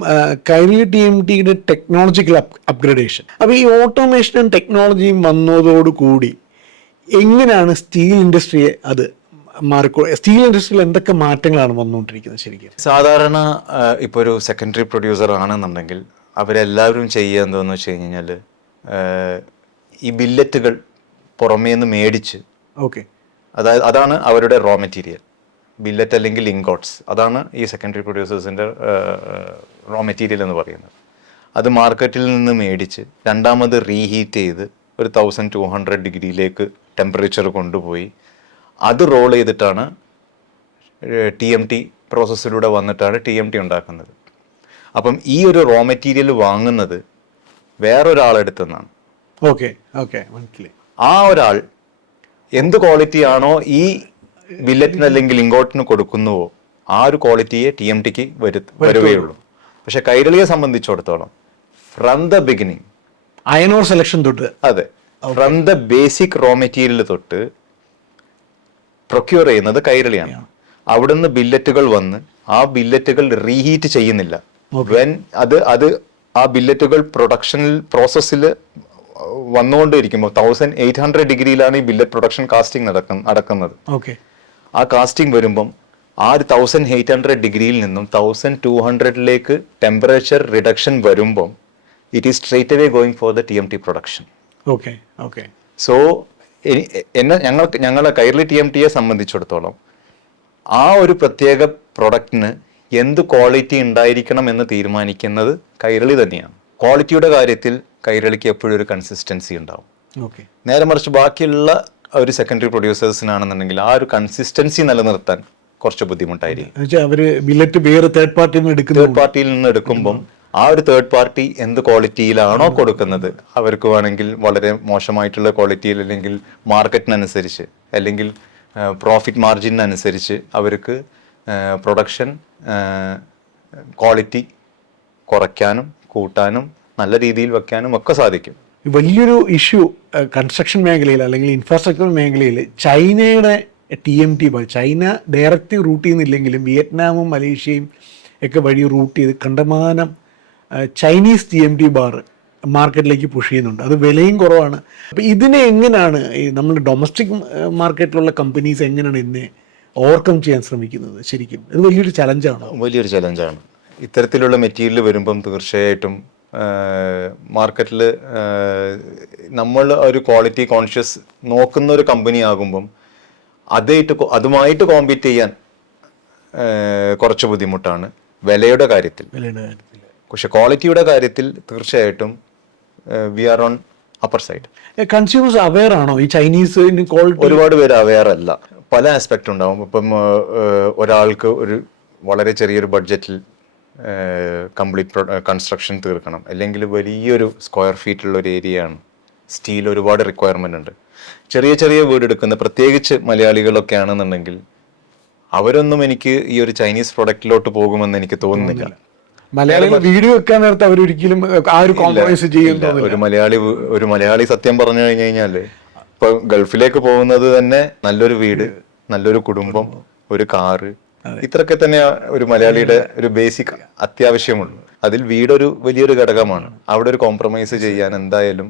കൈരളി TMTയുടെ ടെക്നോളജിക്കൽ അപ്ഗ്രഡേഷൻ, അപ്പോൾ ഈ ഓട്ടോമേഷനും ടെക്നോളജിയും വന്നതോടുകൂടി എങ്ങനെയാണ് സ്റ്റീൽ ഇൻഡസ്ട്രിയെ അത് സ്റ്റീൽ ഇൻഡസ്ട്രിയിൽ എന്തൊക്കെ മാറ്റങ്ങളാണ് വന്നുകൊണ്ടിരിക്കുന്നത് ശരിക്കും? സാധാരണ ഇപ്പോൾ ഒരു സെക്കൻഡറി പ്രൊഡ്യൂസർ ആണെന്നുണ്ടെങ്കിൽ അവരെല്ലാവരും ചെയ്യുക എന്താണെന്ന് വെച്ച് കഴിഞ്ഞാൽ ഈ ബില്ലറ്റുകൾ പുറമേ നിന്ന് മേടിച്ച്, അതാണ് അവരുടെ റോ മെറ്റീരിയൽ. ബില്ലറ്റ് അല്ലെങ്കിൽ ഇൻഗോട്ട്സ്, അതാണ് ഈ സെക്കൻഡറി പ്രൊഡ്യൂസേഴ്സിൻ്റെ റോ മെറ്റീരിയൽ എന്ന് പറയുന്നത്. അത് മാർക്കറ്റിൽ നിന്ന് മേടിച്ച് രണ്ടാമത് റീഹീറ്റ് ചെയ്ത് ഒരു 1200 ഡിഗ്രിയിലേക്ക് ടെമ്പറേച്ചർ കൊണ്ടുപോയി അത് റോൾ ചെയ്തിട്ടാണ് TMT പ്രോസസ്സിലൂടെ വന്നിട്ടാണ് TMT ഉണ്ടാക്കുന്നത്. അപ്പം ഈ ഒരു റോ മെറ്റീരിയൽ വാങ്ങുന്നത് വേറൊരാളെടുത്തു നിന്നാണ്. ഓക്കെ ഓക്കെ, മനസ്സിലായി. ആ ഒരാൾ എന്ത് ക്വാളിറ്റിയാണോ ഈ ബില്ലറ്റിന് അല്ലെങ്കിൽ ഇങ്കോട്ടിന് കൊടുക്കുന്നുവോ ആ ഒരു ക്വാളിറ്റിയെ TMTക്ക് വരികയുള്ളൂ. പക്ഷെ കൈരളിയെ സംബന്ധിച്ചിടത്തോളം from the beginning iron ore selection തൊട്ട്, അതെ, from the basic raw material തൊട്ട് പ്രൊക്യൂർ ചെയ്യുന്നത് കൈരളിയാണ്. അവിടുന്ന് ബില്ലറ്റുകൾ വന്ന് ആ ബില്ലറ്റുകൾ റീഹീറ്റ് ചെയ്യുന്നില്ല. വെൻ അത് ആ ബില്ലറ്റുകൾ പ്രൊഡക്ഷനിൽ പ്രോസസ്സിൽ വന്നുകൊണ്ടിരിക്കുമ്പോൾ 1800 ഡിഗ്രിയിലാണ് ഈ ബില്ലറ്റ് പ്രൊഡക്ഷൻ കാസ്റ്റിംഗ് നടക്കുന്നത്. ഓക്കെ, ആ കാസ്റ്റിംഗ് വരുമ്പം ആ ഒരു 1800 ഡിഗ്രിയിൽ നിന്നും 1200ലേക്ക് ടെമ്പറേച്ചർ റിഡക്ഷൻ വരുമ്പം it is straight away going for the TMT production. Okay okay. So ഞങ്ങളെ കൈരളി TMTയെ സംബന്ധിച്ചിടത്തോളം ആ ഒരു പ്രത്യേക പ്രൊഡക്റ്റിന് എന്ത് ക്വാളിറ്റി ഉണ്ടായിരിക്കണം എന്ന് തീരുമാനിക്കുന്നത് കൈരളി തന്നെയാണ്. ക്വാളിറ്റിയുടെ കാര്യത്തിൽ കൈരളിക്ക് എപ്പോഴും ഒരു കൺസിസ്റ്റൻസി ഉണ്ടാവും. ഓക്കെ. നേരെ മറിച്ച് ബാക്കിയുള്ള ഒരു സെക്കൻഡറി പ്രൊഡ്യൂസേഴ്സിനാണെന്നുണ്ടെങ്കിൽ ആ ഒരു കൺസിസ്റ്റൻസി നിലനിർത്താൻ കുറച്ച് ബുദ്ധിമുട്ടായിരിക്കും. അവര് ബില്ലറ്റ് വേറെ തേർഡ് പാർട്ടിയിൽ നിന്ന് എടുക്കുമ്പം ആ ഒരു തേർഡ് പാർട്ടി എന്ത് ക്വാളിറ്റിയിലാണോ കൊടുക്കുന്നത്, അവർക്ക് വേണമെങ്കിൽ വളരെ മോശമായിട്ടുള്ള ക്വാളിറ്റിയിൽ അല്ലെങ്കിൽ മാർക്കറ്റിനനുസരിച്ച് അല്ലെങ്കിൽ പ്രോഫിറ്റ് മാർജിനനുസരിച്ച് അവർക്ക് പ്രൊഡക്ഷൻ ക്വാളിറ്റി കുറയ്ക്കാനും കൂട്ടാനും നല്ല രീതിയിൽ വെക്കാനും ഒക്കെ സാധിക്കും. വലിയൊരു ഇഷ്യൂ കൺസ്ട്രക്ഷൻ മേഖലയിൽ അല്ലെങ്കിൽ ഇൻഫ്രാസ്ട്രക്ചർ മേഖലയിൽ ചൈനയുടെ TMT ചൈന ഡയറക്റ്റ് റൂട്ട് ചെയ്യുന്നില്ലെങ്കിലും വിയറ്റ്നാമും മലേഷ്യയും ഒക്കെ വഴി റൂട്ട് ചെയ്ത് കണ്ടമാനം ചൈനീസ് TMT ബാർ മാർക്കറ്റിലേക്ക് പുഷ് ചെയ്യുന്നുണ്ട്. അത് വിലയും കുറവാണ്. അപ്പം ഇതിനെ എങ്ങനെയാണ് ഈ നമ്മുടെ ഡൊമസ്റ്റിക് മാർക്കറ്റിലുള്ള കമ്പനീസ് എങ്ങനെയാണ് ഇതിനെ ഓവർകം ചെയ്യാൻ ശ്രമിക്കുന്നത്? ശരിക്കും ഇത് വലിയൊരു ചലഞ്ചാണ്. വലിയൊരു ചലഞ്ചാണ്. ഇത്തരത്തിലുള്ള മെറ്റീരിയൽ വരുമ്പം തീർച്ചയായിട്ടും മാർക്കറ്റിൽ നമ്മൾ ഒരു ക്വാളിറ്റി കോൺഷ്യസ് നോക്കുന്ന ഒരു കമ്പനി ആകുമ്പം അതുമായിട്ട് കോമ്പീറ്റ് ചെയ്യാൻ കുറച്ച് ബുദ്ധിമുട്ടാണ് വിലയുടെ കാര്യത്തിൽ. പക്ഷെ ക്വാളിറ്റിയുടെ കാര്യത്തിൽ തീർച്ചയായിട്ടും we are on upper side. Consumers aware ആണോ ഈ ചൈനീസ് ക്വാളിറ്റി? ഒരുപാട് പേര് അവെയർ അല്ല. പല ആസ്പെക്റ്റ് ഉണ്ടാവും. ഇപ്പം ഒരാൾക്ക് ഒരു വളരെ ചെറിയൊരു ബഡ്ജറ്റിൽ കംപ്ലീറ്റ് കൺസ്ട്രക്ഷൻ തീർക്കണം, അല്ലെങ്കിൽ വലിയൊരു സ്ക്വയർ ഫീറ്റുള്ള ഒരു ഏരിയയാണ്, സ്റ്റീൽ ഒരുപാട് റിക്വയർമെൻ്റ് ഉണ്ട്. ചെറിയ ചെറിയ വീട് എടുക്കുന്ന പ്രത്യേകിച്ച് മലയാളികളൊക്കെ ആണെന്നുണ്ടെങ്കിൽ അവരൊന്നും എനിക്ക് ഈ ഒരു ചൈനീസ് പ്രൊഡക്റ്റിലോട്ട് പോകുമെന്ന് എനിക്ക് തോന്നുന്നില്ല. മലയാളികൾ വീഡിയോ വെക്കാൻ നേരത്തെ അവരൊരിക്കലും ആ ഒരു കോംപ്രമൈസ് ചെയ്യുന്നില്ല. ഒരു മലയാളി സത്യം പറഞ്ഞു കഴിഞ്ഞു കഴിഞ്ഞാല് ഇപ്പൊ ഗൾഫിലേക്ക് പോകുന്നത് തന്നെ നല്ലൊരു വീട്, നല്ലൊരു കുടുംബം, ഒരു കാറ്, ഇത്രയൊക്കെ തന്നെ ഒരു മലയാളിയുടെ ഒരു ബേസിക് അത്യാവശ്യമുള്ളൂ. അതിൽ വീടൊരു വലിയൊരു ഘടകമാണ്. അവിടെ ഒരു കോംപ്രമൈസ് ചെയ്യാൻ എന്തായാലും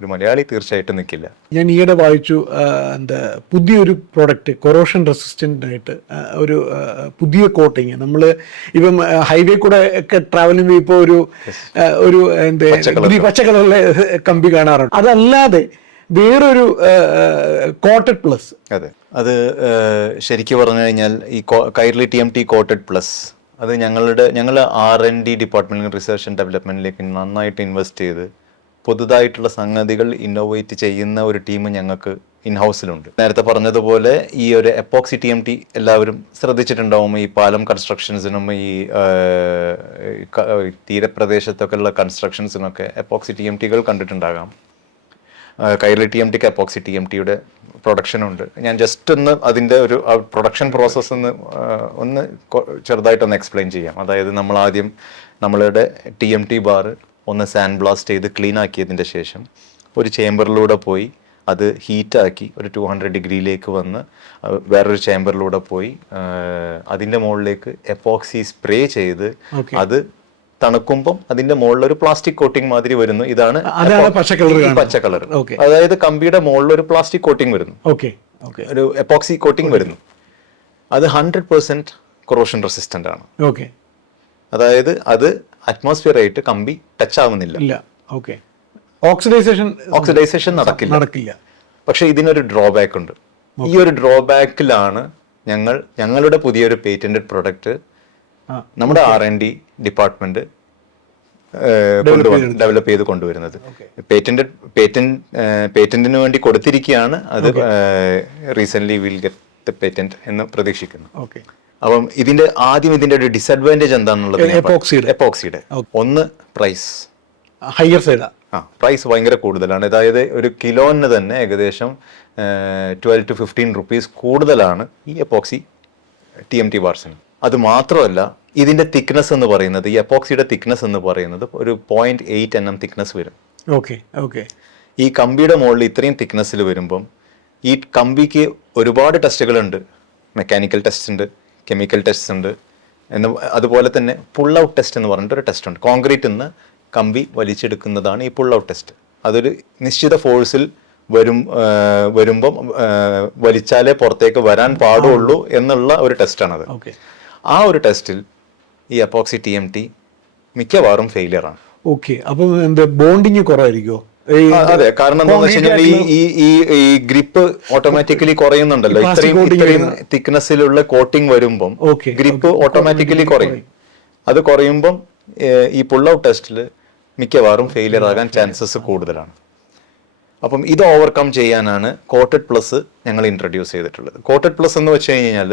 ഒരു മലയാളി തീർച്ചയായിട്ടും നിൽക്കില്ല. ഞാൻ ഈയിടെ വായിച്ചു പുതിയൊരു പ്രോഡക്റ്റ് കൊറോഷൻ റെസിസ്റ്റൻ്റ് ആയിട്ട് ഒരു പുതിയ കോട്ടിങ്. നമ്മൾ ഇപ്പം ഹൈവേ കൂടെ ഒക്കെ ട്രാവൽ ചെയ്യുമ്പോൾ ഇപ്പോൾ ഒരു പച്ച കളറിലെ കമ്പി കാണാറുണ്ട്. അതല്ലാതെ വേറൊരു കോട്ടഡ് പ്ലസ്. അതെ, അത് ശരിക്കും പറഞ്ഞു കഴിഞ്ഞാൽ ഈ കൈരളി TMT കോട്ടഡ് പ്ലസ് അത് ഞങ്ങൾ R&D ഡിപ്പാർട്ട്മെന്റ്, റിസർച്ച് ആൻഡ് ഡെവലപ്മെന്റിലേക്ക് നന്നായിട്ട് ഇൻവെസ്റ്റ് ചെയ്ത് പുതുതായിട്ടുള്ള സംഗതികൾ ഇന്നോവേറ്റ് ചെയ്യുന്ന ഒരു ടീം ഞങ്ങൾക്ക് ഇൻഹൗസിലുണ്ട്. നേരത്തെ പറഞ്ഞതുപോലെ ഈ ഒരു എപ്പോക്സി TMT എല്ലാവരും ശ്രദ്ധിച്ചിട്ടുണ്ടാവും. ഈ പാലം കൺസ്ട്രക്ഷൻസിനും ഈ തീരപ്രദേശത്തൊക്കെ ഉള്ള കൺസ്ട്രക്ഷൻസിനൊക്കെ എപ്പോക്സി TMTകൾ കണ്ടിട്ടുണ്ടാകാം. കൈരളി TMTക്ക് എപ്പോക്സി TMTയുടെ പ്രൊഡക്ഷൻ ഉണ്ട്. ഞാൻ ജസ്റ്റ് ഒന്ന് അതിൻ്റെ ഒരു പ്രൊഡക്ഷൻ പ്രോസസ്സ് ഒന്ന് ചെറുതായിട്ടൊന്ന് എക്സ്പ്ലെയിൻ ചെയ്യാം. അതായത് നമ്മൾ ആദ്യം നമ്മളുടെ TMT ബാർ ഒന്ന് സാൻഡ് ബ്ലാസ്റ്റ് ചെയ്ത് ക്ലീൻ ആക്കിയതിൻ്റെ ശേഷം ഒരു ചേമ്പറിലൂടെ പോയി അത് ഹീറ്റാക്കി ഒരു 200 ഡിഗ്രിയിലേക്ക് വന്ന് വേറൊരു ചേമ്പറിലൂടെ പോയി അതിൻ്റെ മുകളിലേക്ക് എപ്പോക്സി സ്പ്രേ ചെയ്ത് അത് തണുക്കുമ്പം അതിന്റെ മുകളിൽ ഒരു പ്ലാസ്റ്റിക് കോട്ടിംഗ് മാതിരി വരുന്നു. ഇതാണ് പച്ച കളർ. അതായത് കമ്പിയുടെ മുകളിൽ ഒരു പ്ലാസ്റ്റിക് കോട്ടിംഗ് വരുന്നു, ഒരു എപ്പോക്സി കോട്ടിംഗ് വരുന്നു. അത് 100% കൊറോഷൻ റെസിസ്റ്റന്റ് ആണ്. അതായത് അത് അറ്റ്മോസ്ഫിയർ ആയിട്ട് കമ്പി ടച്ച് ആവുന്നില്ല, ഓക്സിഡൈസേഷൻ നടക്കില്ല. പക്ഷെ ഇതിനൊരു ഡ്രോബാക്ക് ഉണ്ട്. ഈ ഒരു ഡ്രോബാക്കിലാണ് ഞങ്ങളുടെ പുതിയൊരു പേറ്റന്റഡ് പ്രൊഡക്റ്റ് നമ്മുടെ R&D ഡിപ്പാർട്ട്മെന്റ് ഡെവലപ്പ് ചെയ്ത് കൊണ്ടുവരുന്നത്. പേറ്റന്റിന് വേണ്ടി കൊടുത്തിരിക്കുകയാണ്. അത് recent will get the patent എന്ന് പ്രതീക്ഷിക്കുന്നു. അപ്പം ഇതിന്റെ ഒരു ഡിസഡ്വാൻറ്റേജ് എന്താണെന്നുള്ളത് എപ്പോക്സിയുടെ എപ്പോക്സിയുടെ ഒന്ന് പ്രൈസ്, ഹയർ സൈഡാ. പ്രൈസ് ഭയങ്കര കൂടുതലാണ്. അതായത് ഒരു കിലോന് തന്നെ ഏകദേശം 12 to 15 റുപ്പീസ് കൂടുതലാണ് ഈ എപ്പോക്സി TMT ബാർസിന്. അത് മാത്രമല്ല ഇതിന്റെ തിക്നെസ് എന്ന് പറയുന്നത്, ഈ എപ്പോക്സിയുടെ തിക്നെസ് എന്ന് പറയുന്നത് ഒരു 0.8 mm തിക്നെസ് വരും. Okay okay. ഈ കമ്പിയുടെ മുകളിൽ ഇത്രയും തിക്നെസ്സിൽ വരുമ്പം ഈ കമ്പിക്ക് ഒരുപാട് ടെസ്റ്റുകളുണ്ട്. മെക്കാനിക്കൽ ടെസ്റ്റ് ഉണ്ട്, കെമിക്കൽ ടെസ്റ്റ് ഉണ്ട്, അതുപോലെ തന്നെ പുൾ ഔട്ട് ടെസ്റ്റ് എന്ന് പറഞ്ഞിട്ട് ഒരു ടെസ്റ്റ് ഉണ്ട്. കോൺക്രീറ്റിൽ നിന്ന് കമ്പി വലിച്ചെടുക്കുന്നതാണ് ഈ പുൾ ഔട്ട് ടെസ്റ്റ്. അതൊരു നിശ്ചിത ഫോഴ്സിൽ വരുമ്പം വലിച്ചാലേ പുറത്തേക്ക് വരാൻ പാടുള്ളൂ എന്നുള്ള ഒരു ടെസ്റ്റാണത്. ആ ഒരു ടെസ്റ്റിൽ ഈ എപ്പോക്സി TMT മിക്കവാറും ഫെയിലിയറാണ്. ഓക്കെ. അപ്പം എന്താ ബോണ്ടിങ് കുറവായിരിക്കുമോ? അതെ, കാരണം എന്താണെന്ന് വെച്ച് കഴിഞ്ഞാൽ ഈ ഗ്രിപ്പ് ഓട്ടോമാറ്റിക്കലി കുറയുന്നുണ്ടല്ലോ. ഇത്രയും തിക്നെസ്സിലുള്ള കോട്ടിംഗ് വരുമ്പം ഗ്രിപ്പ് ഓട്ടോമാറ്റിക്കലി കുറയും. അത് കുറയുമ്പം ഈ പുൾ ഔട്ട് ടെസ്റ്റിൽ മിക്കവാറും ഫെയിലിയർ ആകാൻ ചാൻസസ് കൂടുതലാണ്. അപ്പം ഇത് ഓവർകം ചെയ്യാനാണ് കോട്ടഡ് പ്ലസ് ഞങ്ങൾ ഇൻട്രൊഡ്യൂസ് ചെയ്തിട്ടുള്ളത്. കോട്ടഡ് പ്ലസ് എന്ന് വെച്ച് കഴിഞ്ഞാൽ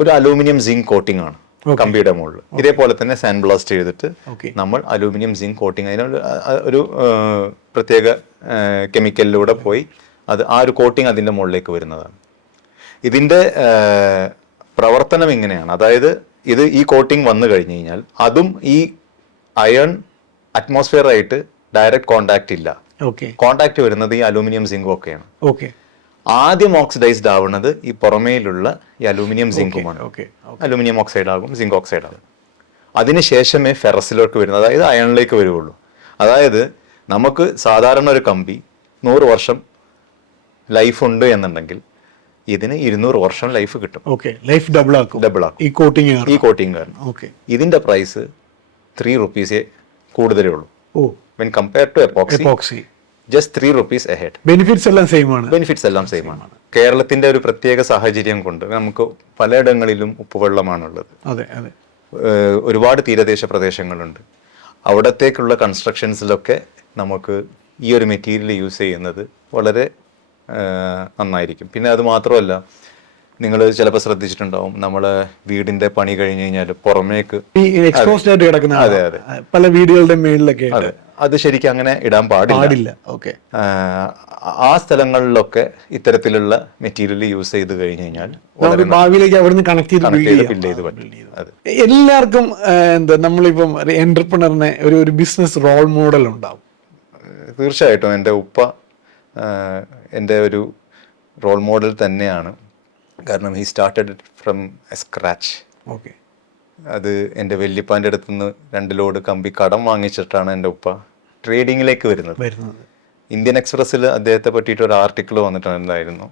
ഒരു അലൂമിനിയം സിങ്ക് കോട്ടിംഗ് ആണ് കമ്പിയുടെ മുകളിൽ. ഇതേപോലെ തന്നെ സാൻഡ് ബ്ലാസ്റ്റ് ചെയ്തിട്ട് നമ്മൾ അലൂമിനിയം സിങ്ക് കോട്ടിംഗ്, ഒരു പ്രത്യേക കെമിക്കലിലൂടെ പോയി ആ ഒരു കോട്ടിംഗ് അതിൻ്റെ മുകളിലേക്ക് വരുന്നതാണ്. ഇതിൻ്റെ പ്രവർത്തനം ഇങ്ങനെയാണ്. അതായത് ഈ കോട്ടിംഗ് വന്നു കഴിഞ്ഞ് കഴിഞ്ഞാൽ അതും ഈ അയൺ അറ്റ്മോസ്ഫിയറായിട്ട് ഡയറക്റ്റ് കോണ്ടാക്ട് ഇല്ല. കോണ്ടാക്ട് വരുന്നത് ഈ അലൂമിനിയം സിങ്കും ഒക്കെയാണ്. ആദ്യം ഓക്സിഡൈസ്ഡ് ആവുന്നത് ഈ പുറമേലുള്ള ഈ അലൂമിനിയം സിങ്കുമാണ്. അലൂമിനിയം ഓക്സൈഡ് ആകും, സിങ്ക് ഓക്സൈഡ് ആകും. അതിനുശേഷമേ ഫെറസിലേക്ക് വരുന്നത്, അതായത് അയണിലേക്ക് വരുള്ളൂ. അതായത് നമുക്ക് സാധാരണ ഒരു കമ്പി 100 വർഷം ലൈഫ് ഉണ്ട് എന്നുണ്ടെങ്കിൽ ഇതിന് 200 വർഷം ലൈഫ് കിട്ടും. ലൈഫ് ഡബിൾ ആക്കും ഈ കോട്ടിംഗ് കാരണം. ഇതിന്റെ പ്രൈസ് 3 rupees കൂടുതലേ ഉള്ളൂ. When compared to epoxy, just 3 rupees ahead. Benefits എല്ലാം സെയിം ആണ്. കേരളത്തിന്റെ ഒരു പ്രത്യേക സാഹചര്യം കൊണ്ട് നമുക്ക് പലയിടങ്ങളിലും ഉപ്പുവെള്ളമാണുള്ളത്. ഒരുപാട് തീരദേശ പ്രദേശങ്ങളുണ്ട്. അവിടത്തേക്കുള്ള കൺസ്ട്രക്ഷൻസിലൊക്കെ നമുക്ക് ഈ ഒരു മെറ്റീരിയൽ യൂസ് ചെയ്യുന്നത് വളരെ നന്നായിരിക്കും. പിന്നെ അത് മാത്രമല്ല, നിങ്ങൾ ചിലപ്പോൾ ശ്രദ്ധിച്ചിട്ടുണ്ടാവും, നമ്മളെ വീടിന്റെ പണി കഴിഞ്ഞ് കഴിഞ്ഞാൽ പുറമേക്ക് അതെ പല വീടുകളുടെ മേളിലൊക്കെ അത് ശരിക്കും അങ്ങനെ ഇടാൻ പാടില്ല. ആ സ്ഥലങ്ങളിലൊക്കെ ഇത്തരത്തിലുള്ള മെറ്റീരിയൽ യൂസ് ചെയ്ത് കഴിഞ്ഞ് കഴിഞ്ഞാൽ ഭാവിയിലേക്ക് അവിടുന്ന് കണക്ട് ചെയ്ത് എല്ലാവർക്കും എന്താ നമ്മളിപ്പം എന്റർപ്രണറിനെ ഒരു ബിസിനസ് റോൾ മോഡൽ ഉണ്ടാവും. തീർച്ചയായിട്ടും എൻ്റെ ഉപ്പ എൻ്റെ ഒരു റോൾ മോഡൽ തന്നെയാണ്. കാരണം ഹി സ്റ്റാർട്ടഡ് ഫ്രം സ്ക്രാച്ച്. അത് എൻ്റെ വല്യപ്പാൻ്റെ അടുത്ത് നിന്ന് 2 ലോഡ് കമ്പി കടം വാങ്ങിച്ചിട്ടാണ് എൻ്റെ ഉപ്പ ട്രേഡിങ്ങിലേക്ക് വരുന്നത്. ഇന്ത്യൻ എക്സ്പ്രസ്സിൽ അദ്ദേഹത്തെ പറ്റിയിട്ട് ഒരു ആർട്ടിക്കിൾ വന്നിട്ടുണ്ടായിരുന്നു.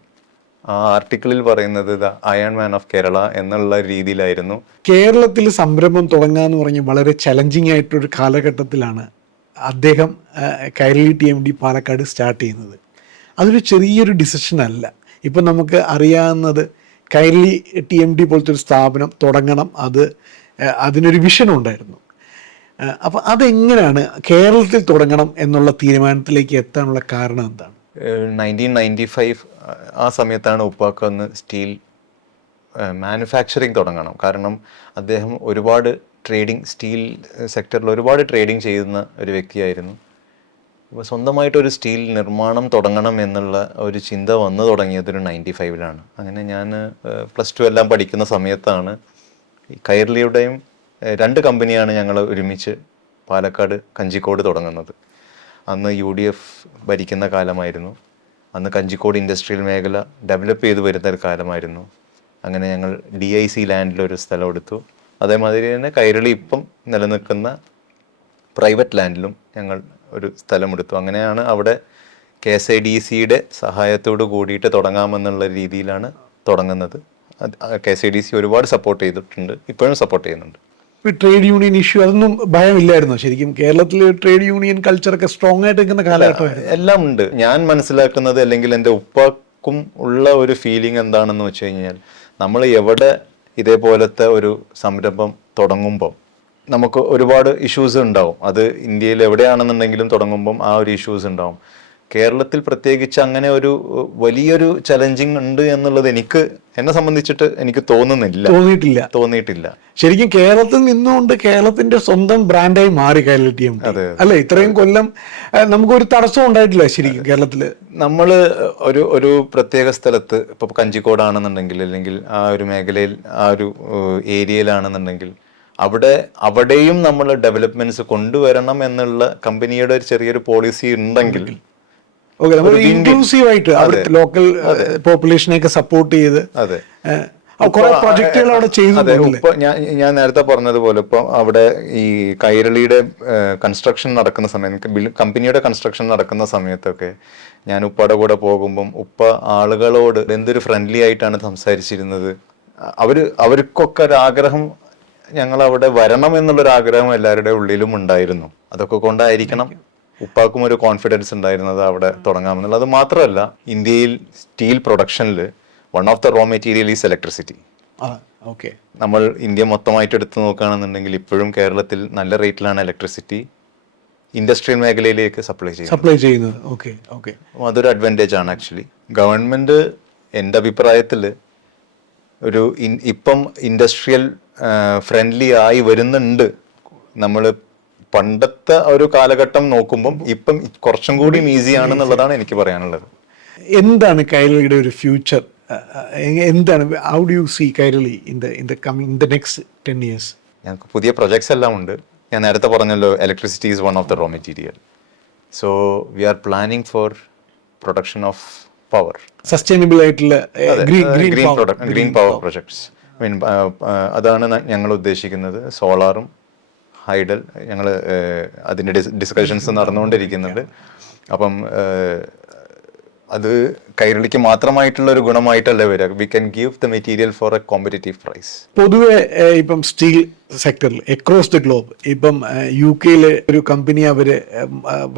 ആ ആർട്ടിക്കിളിൽ പറയുന്നത് അയൺ മാൻ ഓഫ് കേരള എന്നുള്ള രീതിയിലായിരുന്നു. കേരളത്തിൽ സംരംഭം തുടങ്ങുക എന്ന് പറഞ്ഞ് വളരെ ചലഞ്ചിങ് ആയിട്ടൊരു കാലഘട്ടത്തിലാണ് അദ്ദേഹം കൈരളി TMT പാലക്കാട് സ്റ്റാർട്ട് ചെയ്യുന്നത്. അതൊരു ചെറിയൊരു ഡിസിഷൻ അല്ല. ഇപ്പം നമുക്ക് അറിയാവുന്നത് കൈരളി TMT പോലത്തെ ഒരു സ്ഥാപനം തുടങ്ങണം, അതിനൊരു വിഷൻ ഉണ്ടായിരുന്നു. അപ്പം അതെങ്ങനെയാണ് കേരളത്തിൽ തുടങ്ങണം എന്നുള്ള തീരുമാനത്തിലേക്ക് എത്താനുള്ള കാരണം എന്താണ്? 1995 ആ സമയത്താണ് ഉപ്പാക്ക് ഒന്ന് സ്റ്റീൽ മാനുഫാക്ചറിങ് തുടങ്ങണം. കാരണം അദ്ദേഹം ഒരുപാട് സ്റ്റീൽ സെക്ടറിൽ ഒരുപാട് ട്രേഡിങ് ചെയ്യുന്ന ഒരു വ്യക്തിയായിരുന്നു. അപ്പോൾ സ്വന്തമായിട്ടൊരു സ്റ്റീൽ നിർമ്മാണം തുടങ്ങണം എന്നുള്ള ഒരു ചിന്ത വന്നു തുടങ്ങിയത് ഒരു 95-ലാണ്. അങ്ങനെ ഞാൻ +2 എല്ലാം പഠിക്കുന്ന സമയത്താണ് ഈ കൈരളിയുടെയും 2 കമ്പനിയാണ് ഞങ്ങൾ ഒരുമിച്ച് പാലക്കാട് കഞ്ചിക്കോട് തുടങ്ങുന്നത്. അന്ന് UDF ഭരിക്കുന്ന കാലമായിരുന്നു. അന്ന് കഞ്ചിക്കോട് ഇൻഡസ്ട്രിയൽ മേഖല ഡെവലപ്പ് ചെയ്ത് വരുന്ന ഒരു കാലമായിരുന്നു. അങ്ങനെ ഞങ്ങൾ DIC ലാൻഡിലൊരു സ്ഥലം എടുത്തു. അതേമാതിരി തന്നെ കൈരളി ഇപ്പം നിലനിൽക്കുന്ന പ്രൈവറ്റ് ലാൻഡിലും ഞങ്ങൾ ഒരു സ്ഥലമെടുത്തു. അങ്ങനെയാണ് അവിടെ KSIDCയുടെ സഹായത്തോട് കൂടിയിട്ട് തുടങ്ങാമെന്നുള്ള രീതിയിലാണ് തുടങ്ങുന്നത്. KSIDC ഒരുപാട് സപ്പോർട്ട് ചെയ്തിട്ടുണ്ട്, ഇപ്പോഴും സപ്പോർട്ട് ചെയ്യുന്നുണ്ട്. ട്രേഡ് യൂണിയൻ ഇഷ്യൂ അതൊന്നും ഭയമില്ലായിരുന്നു ശരിക്കും? കേരളത്തിൽ ട്രേഡ് യൂണിയൻ കൾച്ചറൊക്കെ സ്ട്രോങ് ആയിട്ട് നിൽക്കുന്ന കാലഘട്ടമായിരുന്നു. എല്ലാം ഉണ്ട്. ഞാൻ മനസ്സിലാക്കുന്നത്, അല്ലെങ്കിൽ എൻ്റെ ഉപ്പാക്കും ഉള്ള ഒരു ഫീലിംഗ് എന്താണെന്ന് വെച്ച് കഴിഞ്ഞാൽ, നമ്മൾ എവിടെ ഇതേപോലത്തെ ഒരു സംരംഭം തുടങ്ങുമ്പോൾ നമുക്ക് ഒരുപാട് ഇഷ്യൂസ് ഉണ്ടാവും. അത് ഇന്ത്യയിൽ എവിടെയാണെന്നുണ്ടെങ്കിലും തുടങ്ങുമ്പം ആ ഒരു ഇഷ്യൂസ് ഉണ്ടാവും. കേരളത്തിൽ പ്രത്യേകിച്ച് അങ്ങനെ ഒരു വലിയൊരു ചലഞ്ചിങ് ഉണ്ട് എന്നുള്ളത് എന്നെ സംബന്ധിച്ചിട്ട് എനിക്ക് തോന്നിയിട്ടില്ല. ശരിക്കും കേരളത്തിൽ നിന്നുകൊണ്ട് കേരളത്തിന്റെ സ്വന്തം ബ്രാൻഡായി മാറി കൈരളി TMT. അല്ലെ, ഇത്രയും കൊല്ലം നമുക്കൊരു തടസ്സം ഉണ്ടായിട്ടില്ല ശരിക്കും കേരളത്തില്. നമ്മൾ ഒരു പ്രത്യേക സ്ഥലത്ത് ഇപ്പൊ കഞ്ചിക്കോടാണെന്നുണ്ടെങ്കിൽ, അല്ലെങ്കിൽ ആ ഒരു മേഖലയിൽ, ആ ഒരു ഏരിയയിലാണെന്നുണ്ടെങ്കിൽ അവിടെയും നമ്മൾ ഡെവലപ്മെന്റ്സ് കൊണ്ടുവരണം എന്നുള്ള കമ്പനിയുടെ ഒരു ചെറിയൊരു പോളിസി ഉണ്ടെങ്കിൽ ഇൻക്ലൂസീവ് ആയിട്ട് അവിടുത്തെ ലോക്കൽ പോപ്പുലേഷനെയൊക്കെ സപ്പോർട്ട് ചെയ്ത് കുറെ പ്രൊജക്ടുകൾ അവിടെ ചെയ്തു. ഞാൻ നേരത്തെ പറഞ്ഞതുപോലെ ഇപ്പൊ അവിടെ ഈ കൈരളിയുടെ കൺസ്ട്രക്ഷൻ നടക്കുന്ന സമയത്ത്, കമ്പനിയുടെ കൺസ്ട്രക്ഷൻ നടക്കുന്ന സമയത്തൊക്കെ ഞാൻ ഉപ്പയുടെ കൂടെ പോകുമ്പം ഉപ്പ ആളുകളോട് എന്തൊരു ഫ്രണ്ട്ലി ആയിട്ടാണ് സംസാരിച്ചിരുന്നത്. അവർക്കൊക്കെ ഒരാഗ്രഹം ഞങ്ങൾ അവിടെ വരണം എന്നുള്ളൊരു ആഗ്രഹം എല്ലാവരുടെ ഉള്ളിലും ഉണ്ടായിരുന്നു. അതൊക്കെ കൊണ്ടായിരിക്കണം ഉപ്പാക്കും ഒരു കോൺഫിഡൻസ് ഉണ്ടായിരുന്നത് അവിടെ തുടങ്ങാമെന്നുള്ളത്. മാത്രമല്ല, ഇന്ത്യയിൽ സ്റ്റീൽ പ്രൊഡക്ഷനിൽ one of the raw material is electricity. നമ്മൾ ഇന്ത്യ മൊത്തമായിട്ട് എടുത്തു നോക്കുകയാണെന്നുണ്ടെങ്കിൽ ഇപ്പോഴും കേരളത്തിൽ നല്ല റേറ്റിലാണ് ഇലക്ട്രിസിറ്റി ഇൻഡസ്ട്രിയൽ മേഖലയിലേക്ക് സപ്ലൈ ചെയ്യുന്നത്. അതൊരു അഡ്വാൻറ്റേജ് ആണ് ആക്ച്വലി. ഗവൺമെന്റ് എൻ്റെ അഭിപ്രായത്തിൽ ഇപ്പം ഇൻഡസ്ട്രിയൽ ഫ്രണ്ട്ലി ആയി വരുന്നുണ്ട്. നമ്മൾ പണ്ടത്തെ ഒരു കാലഘട്ടം നോക്കുമ്പം ഇപ്പം കുറച്ചും കൂടി ഈസി ആണെന്നുള്ളതാണ് എനിക്ക് പറയാനുള്ളത്. എന്താണ് കൈരളിയുടെ ഒരു ഫ്യൂച്ചർ? എന്താണ്, how do you see Kairali in the next 10 years? ഞങ്ങൾക്ക് പുതിയ പ്രൊജക്ട്സ് എല്ലാം ഉണ്ട്. ഞാൻ നേരത്തെ പറഞ്ഞല്ലോ, electricity is one of the raw material. So we are planning for production of power, sustainable ആയിട്ടുള്ള ഗ്രീൻ പവർ പ്രൊജക്ട്സ്. അതാണ് ഞങ്ങൾ ഉദ്ദേശിക്കുന്നത്. സോളാറും ഹൈഡൽ ഞങ്ങൾ അതിൻ്റെ ഡിസ്കഷൻസ് നടന്നുകൊണ്ടിരിക്കുന്നുണ്ട്. അപ്പം അത് കൈരളിക്ക് മാത്രമായിട്ടുള്ള ഒരു ഗുണമായിട്ടല്ലേ വരിക. We can give the material for a competitive price. പൊതുവെ ഇപ്പം സ്റ്റീൽ സെക്ടറിൽ അക്രോസ് ദ ഗ്ലോബ് ഇപ്പം UK ഒരു കമ്പനി അവർ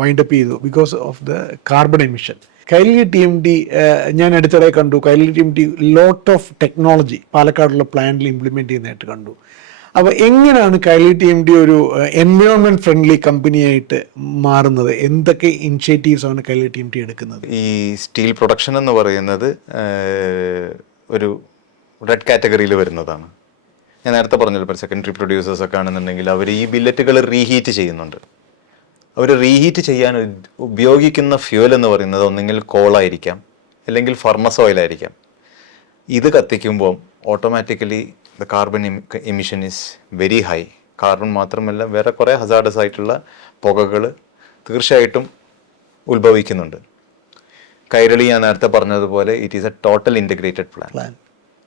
വൈൻഡപ്പ് ചെയ്തു because of the carbon emission. Kairali TMT ഞാൻ അടുത്തിടെ കണ്ടു, Kairali TMT lot of technology പാലക്കാടുള്ള പ്ലാന്റിൽ ഇംപ്ലിമെന്റ് ചെയ്യുന്നതായിട്ട് കണ്ടു. അപ്പോൾ എങ്ങനെയാണ് കൈരളി TMT ഒരു എൻവയോൺമെന്റ് ഫ്രണ്ട്ലി കമ്പനിയായിട്ട് മാറുന്നത്? എന്തൊക്കെ ഇനിഷ്യേറ്റീവ്സ് ആണ് കൈരളി TMT എടുക്കുന്നത്? ഈ സ്റ്റീൽ പ്രൊഡക്ഷൻ എന്ന് പറയുന്നത് ഒരു റെഡ് കാറ്റഗറിയിൽ വരുന്നതാണ്. ഞാൻ നേരത്തെ പറഞ്ഞല്ലോ, ഇപ്പോൾ സെക്കൻഡറി പ്രൊഡ്യൂസേഴ്സ് ഒക്കെ ആണെന്നുണ്ടെങ്കിൽ അവർ ഈ ബില്ലറ്റുകൾ റീഹീറ്റ് ചെയ്യുന്നുണ്ട്. അവർ റീഹീറ്റ് ചെയ്യാൻ ഉപയോഗിക്കുന്ന ഫ്യൂൽ എന്ന് പറയുന്നത് ഒന്നെങ്കിൽ കോളായിരിക്കാം, അല്ലെങ്കിൽ ഫർണസ് ഓയിലായിരിക്കാം. ഇത് കത്തിക്കുമ്പോൾ automatically the carbon emission is very high. Carbon മാത്രമല്ല, വേറെ കുറേ ഹസാർഡസ് ആയിട്ടുള്ള പുകകൾ തീർച്ചയായിട്ടും ഉത്ഭവിക്കുന്നുണ്ട്. കൈരളി ഞാൻ നേരത്തെ പറഞ്ഞതുപോലെ it is a total integrated plan.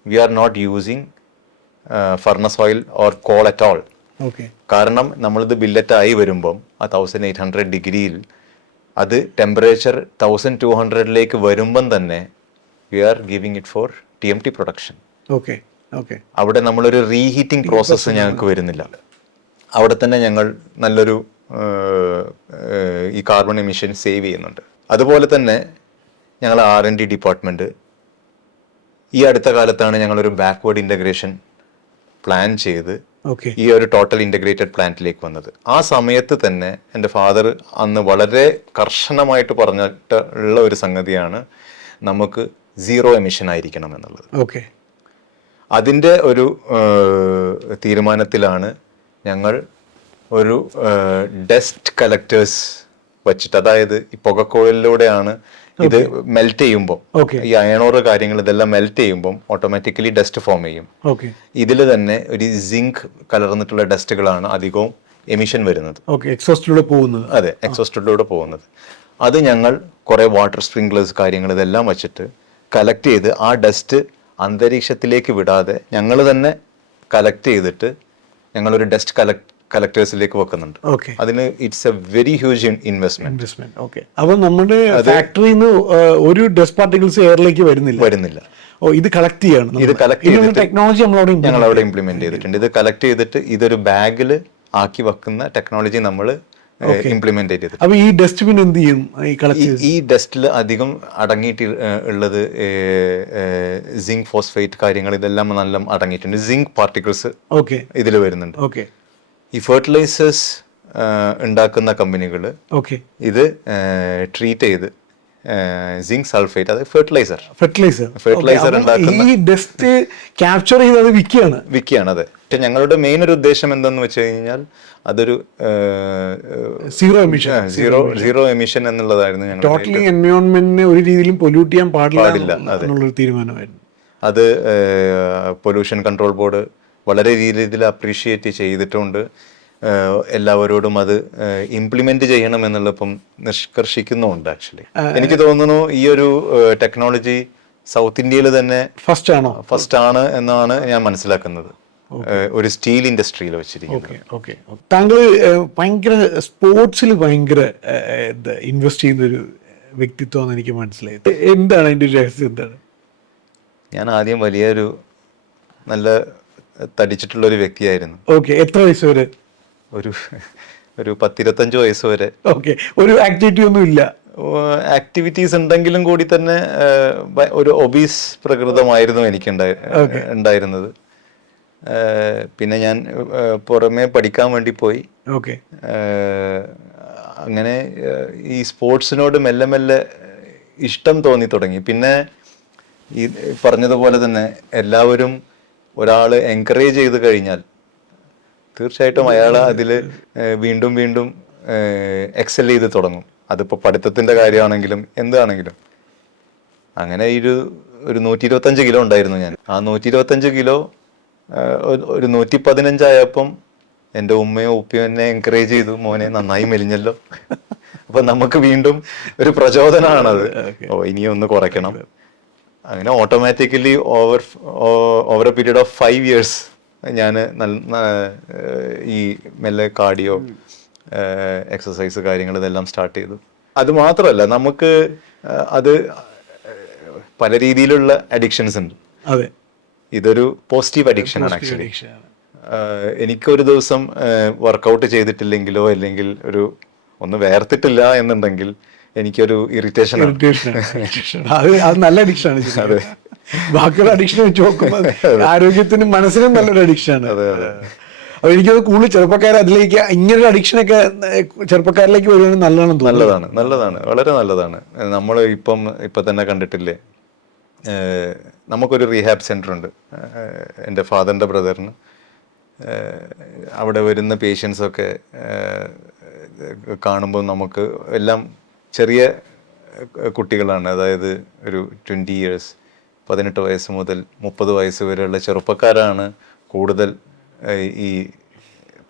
We are not using furnace oil or coal at all. കാരണം നമ്മളിത് ബില്ലറ്റായി വരുമ്പം ആ 1800 ഡിഗ്രിയിൽ അത് ടെമ്പറേച്ചർ 1200 വരുമ്പം തന്നെ we are giving it for TMT production. അവിടെ നമ്മളൊരു റീഹീറ്റിംഗ് പ്രോസസ്സ് ഞങ്ങൾക്ക് വരുന്നില്ല. അവിടെ തന്നെ ഞങ്ങൾ നല്ലൊരു ഈ കാർബൺ എമിഷൻ സേവ് ചെയ്യുന്നുണ്ട്. അതുപോലെ തന്നെ ഞങ്ങൾ R&D ഡിപ്പാർട്ട്മെൻറ്റ് ഈ അടുത്ത കാലത്താണ് ഞങ്ങളൊരു ബാക്ക്വേർഡ് ഇൻ്റഗ്രേഷൻ പ്ലാൻ ചെയ്ത് ഈ ഒരു ടോട്ടൽ ഇൻ്റഗ്രേറ്റഡ് പ്ലാന്റിലേക്ക് വന്നത്. ആ സമയത്ത് തന്നെ എൻ്റെ ഫാദർ അന്ന് വളരെ കർശനമായിട്ട് പറഞ്ഞിട്ടുള്ള ഒരു സംഗതിയാണ് നമുക്ക് 0 എമിഷൻ ആയിരിക്കണം എന്നുള്ളത്. അതിൻ്റെ ഒരു തീരുമാനത്തിലാണ് ഞങ്ങൾ ഒരു ഡസ്റ്റ് കളക്ടേഴ്സ് വച്ചിട്ട്, അതായത് ഈ പുകക്കോയിലൂടെയാണ് ഇത് മെൽറ്റ് ചെയ്യുമ്പോൾ, ഈ അയണോറ് കാര്യങ്ങൾ ഇതെല്ലാം മെൽറ്റ് ചെയ്യുമ്പോൾ ഓട്ടോമാറ്റിക്കലി ഡസ്റ്റ് ഫോം ചെയ്യും. ഇതിൽ തന്നെ ഒരു സിങ്ക് കലർന്നിട്ടുള്ള ഡസ്റ്റുകളാണ് അധികവും എമിഷൻ വരുന്നത്. അതെ, എക്സോസ്റ്റിലൂടെ പോകുന്നത്. അത് ഞങ്ങൾ കുറേ വാട്ടർ സ്പ്രിംഗ്ലേഴ്സ് കാര്യങ്ങൾ ഇതെല്ലാം വെച്ചിട്ട് കളക്ട് ചെയ്ത് ആ ഡസ്റ്റ് അന്തരീക്ഷത്തിലേക്ക് വിടാതെ ഞങ്ങൾ തന്നെ കളക്ട് ചെയ്തിട്ട് ഞങ്ങളൊരു ഡസ്റ്റ് കളക്ടേഴ്സിലേക്ക് വെക്കുന്നുണ്ട്. അതിന് it's A very huge investment. അപ്പൊ നമ്മുടെ ഫാക്ടറിയിൽ നിന്ന് ഒരു ഡസ്റ്റ് പാർട്ടിക്കിൾസ് എയറിലേക്ക് വരുന്നില്ല. ഇത് കളക്ട് ചെയ്യണം. ഇത് കളക്ട് ചെയ്തിട്ട് ടെക്നോളജി ഞങ്ങൾ അവിടെ ഇംപ്ലിമെന്റ് ചെയ്തിട്ടുണ്ട്. ഇത് കളക്ട് ചെയ്തിട്ട് ഇതൊരു ബാഗിൽ ആക്കി വെക്കുന്ന ടെക്നോളജി നമ്മൾ ഇംപ്ലിമെന്റ് ചെയ്തത്. അപ്പൊ ഈ ഡസ്റ്റ്ബിൻ എന്ത് ചെയ്യും? ഈ ഡസ്റ്റിൽ അധികം അടങ്ങിയിട്ട് ഉള്ളത് സിങ്ക് ഫോസ്ഫേറ്റ് കാര്യങ്ങൾ ഇതെല്ലാം നല്ല അടങ്ങിയിട്ടുണ്ട്. സിങ്ക് പാർട്ടിക്കിൾസ് ഇതിൽ വരുന്നുണ്ട്. ഈ ഫെർട്ടിലൈസേഴ്സ് ഉണ്ടാക്കുന്ന കമ്പനികൾ ഇത് ട്രീറ്റ് ചെയ്ത് സിങ്ക് സൾഫേറ്റ്, അത് ഫെർട്ടിലൈസർ ഫെർട്ടിലൈസർ ഉണ്ടാക്കുന്ന ഈ ഡസ്റ്റ് ക്യാപ്ചർ ചെയ്ത് അത് വിൽക്കുകയാണ്. അതെ. പക്ഷെ ഞങ്ങളുടെ മെയിൻ ഒരു ഉദ്ദേശം എന്തെന്ന് വെച്ച് കഴിഞ്ഞാൽ അതൊരു സീറോ എമിഷൻ എന്നുള്ളതായിരുന്നു ഞങ്ങൾ ടോട്ടലി എൻവയോൺമെന്റിനെ ഒരു രീതിയിലും പൊല്യൂട്ട് ചെയ്യാൻ പാടില്ല എന്നുള്ളൊരു തീരുമാനമായിരുന്നു. അത് പൊല്യൂഷൻ കൺട്രോൾ ബോർഡ് വളരെ രീതിയിൽ അപ്രീഷിയേറ്റ് ചെയ്തിട്ടുണ്ട്. എല്ലാവരോടും അത് ഇംപ്ലിമെന്റ് ചെയ്യണം എന്നുള്ളപ്പം നിഷ്കർഷിക്കുന്നുമുണ്ട്. ആക്ച്വലി എനിക്ക് തോന്നുന്നു ഈ ഒരു ടെക്നോളജി സൗത്ത് ഇന്ത്യയിൽ തന്നെ ഫസ്റ്റ് ആണ് എന്നാണ് ഞാൻ മനസ്സിലാക്കുന്നത്, ഒരു സ്റ്റീൽ ഇൻഡസ്ട്രിയിൽ വെച്ചിരിക്കുന്നത്. താങ്കൾ ഭയങ്കര സ്പോർട്സിൽ ഭയങ്കര ഇൻവെസ്റ്റ് ചെയ്യുന്ന ഒരു വ്യക്തിത്വമാണ് എനിക്ക് മനസ്സിലായത്. എന്താണ് അതിന്റെ രഹസ്യം? എന്താണ്? ഞാൻ ആദ്യം വലിയൊരു നല്ല തടിച്ചിട്ടുള്ള ഒരു വ്യക്തിയായിരുന്നു. എത്ര വയസ്സ് വരെ? ഒരു 10-25 വയസ്സ് വരെ. ഒരു ആക്ടിവിറ്റി ഒന്നും ഇല്ല. ആക്ടിവിറ്റീസ് ഉണ്ടെങ്കിലും കൂടി തന്നെ ഒരു ഒബീസ് പ്രകൃതമായിരുന്നു എനിക്ക് ഉണ്ടായിരുന്നത്. പിന്നെ ഞാൻ പുറമെ പഠിക്കാൻ വേണ്ടി പോയി. അങ്ങനെ ഈ സ്പോർട്സിനോട് മെല്ലെ മെല്ലെ ഇഷ്ടം തോന്നി തുടങ്ങി. പിന്നെ ഈ പറഞ്ഞതുപോലെ തന്നെ എല്ലാവരും ഒരാൾ എൻകറേജ് ചെയ്ത് കഴിഞ്ഞാൽ തീർച്ചയായിട്ടും അയാൾ അതിൽ വീണ്ടും വീണ്ടും എക്സൽ ചെയ്ത് തുടങ്ങും. അതിപ്പോൾ പഠിത്തത്തിൻ്റെ കാര്യമാണെങ്കിലും എന്താണെങ്കിലും. അങ്ങനെ ഒരു 125 കിലോ ഉണ്ടായിരുന്നു ഞാൻ. ആ 125 കിലോ ഒരു 115 ആയപ്പം എൻ്റെ ഉമ്മയും ഉപ്പയും എന്നെ എൻകറേജ് ചെയ്തു, മോനെ നന്നായി മെലിഞ്ഞല്ലോ. അപ്പൊ നമുക്ക് വീണ്ടും ഒരു പ്രചോദനമാണത്, ഇനിയും ഒന്ന് കുറയ്ക്കണം. അങ്ങനെ automatically over A period of 5 years ഞാൻ ഈ മെല്ലെ കാർഡിയോ എക്സസൈസ് കാര്യങ്ങൾ ഇതെല്ലാം സ്റ്റാർട്ട് ചെയ്തു. അത് മാത്രമല്ല, നമുക്ക് അത് പല രീതിയിലുള്ള അഡിക്ഷൻസ് ഉണ്ട്. ഇതൊരു പോസിറ്റീവ് അഡിക്ഷൻ ആണ് ആക്ച്വലി. എനിക്കൊരു ദിവസം വർക്കൗട്ട് ചെയ്തിട്ടില്ലെങ്കിലോ അല്ലെങ്കിൽ ഒന്ന് വേർത്തിട്ടില്ല എന്നുണ്ടെങ്കിൽ എനിക്കൊരു ഇറിറ്റേഷൻ. അത് നല്ല അഡിക്ഷൻ ആണ്. ബാക്കിയുള്ള അഡിക്ഷൻ വെച്ച് നോക്കുമ്പോൾ ആരോഗ്യത്തിനും മനസ്സിനും നല്ലൊരു അഡിക്ഷൻ ആണ്. അപ്പൊ എനിക്കത് കൂടുതൽ ചെറുപ്പക്കാർ അതിലേക്ക് ഇങ്ങനൊരു അഡിക്ഷനൊക്കെ ചെറുപ്പക്കാരിലേക്ക് വരുവാണെങ്കിൽ നല്ലതാണ്, വളരെ നല്ലതാണ്. നമ്മൾ ഇപ്പൊ തന്നെ കണ്ടിട്ടില്ലേ, നമുക്കൊരു റീഹാബ് സെന്റർ ഉണ്ട് എൻ്റെ ഫാദറിൻ്റെ ബ്രദറിന്. അവിടെ വരുന്ന പേഷ്യൻസൊക്കെ കാണുമ്പോൾ നമുക്ക് എല്ലാം ചെറിയ കുട്ടികളാണ്. അതായത് ഒരു 20 years, 18 വയസ്സ് മുതൽ 30 വയസ്സ് വരെയുള്ള ചെറുപ്പക്കാരാണ് കൂടുതൽ ഈ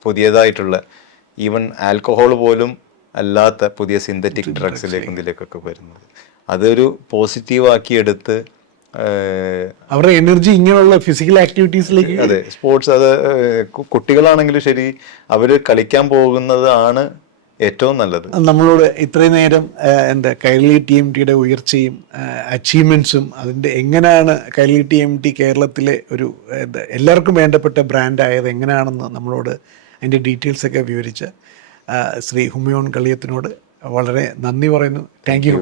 പുതിയതായിട്ടുള്ള ഈവൻ ആൽക്കഹോൾ പോലും അല്ലാത്ത പുതിയ സിന്തറ്റിക് ഡ്രഗ്സിലേക്കും ഇതിലേക്കൊക്കെ വരുന്നത്. അതൊരു പോസിറ്റീവാക്കി എടുത്ത് അവരുടെ എനർജി ഇങ്ങനെയുള്ള ഫിസിക്കൽ ആക്ടിവിറ്റീസിലേക്ക്. അതെ, സ്പോർട്സ്, അത് കുട്ടികളാണെങ്കിലും ശരി, അവർ കളിക്കാൻ പോകുന്നതാണ് ഏറ്റവും നല്ലത്. നമ്മളോട് ഇത്രയും നേരം കൈരളി TMTയുടെ ഉയർച്ചയും അച്ചീവ്മെന്റ്സും അതിൻ്റെ എങ്ങനെയാണ് കൈരളി TMT കേരളത്തിലെ ഒരു എല്ലാവർക്കും വേണ്ടപ്പെട്ട ബ്രാൻഡായത് എങ്ങനെയാണെന്ന് നമ്മളോട് അതിൻ്റെ ഡീറ്റെയിൽസ് ഒക്കെ വിവരിച്ച ശ്രീ ഹുമയൂൺ കളിയത്തിനോട് വളരെ നന്ദി പറയുന്നു. Thank you.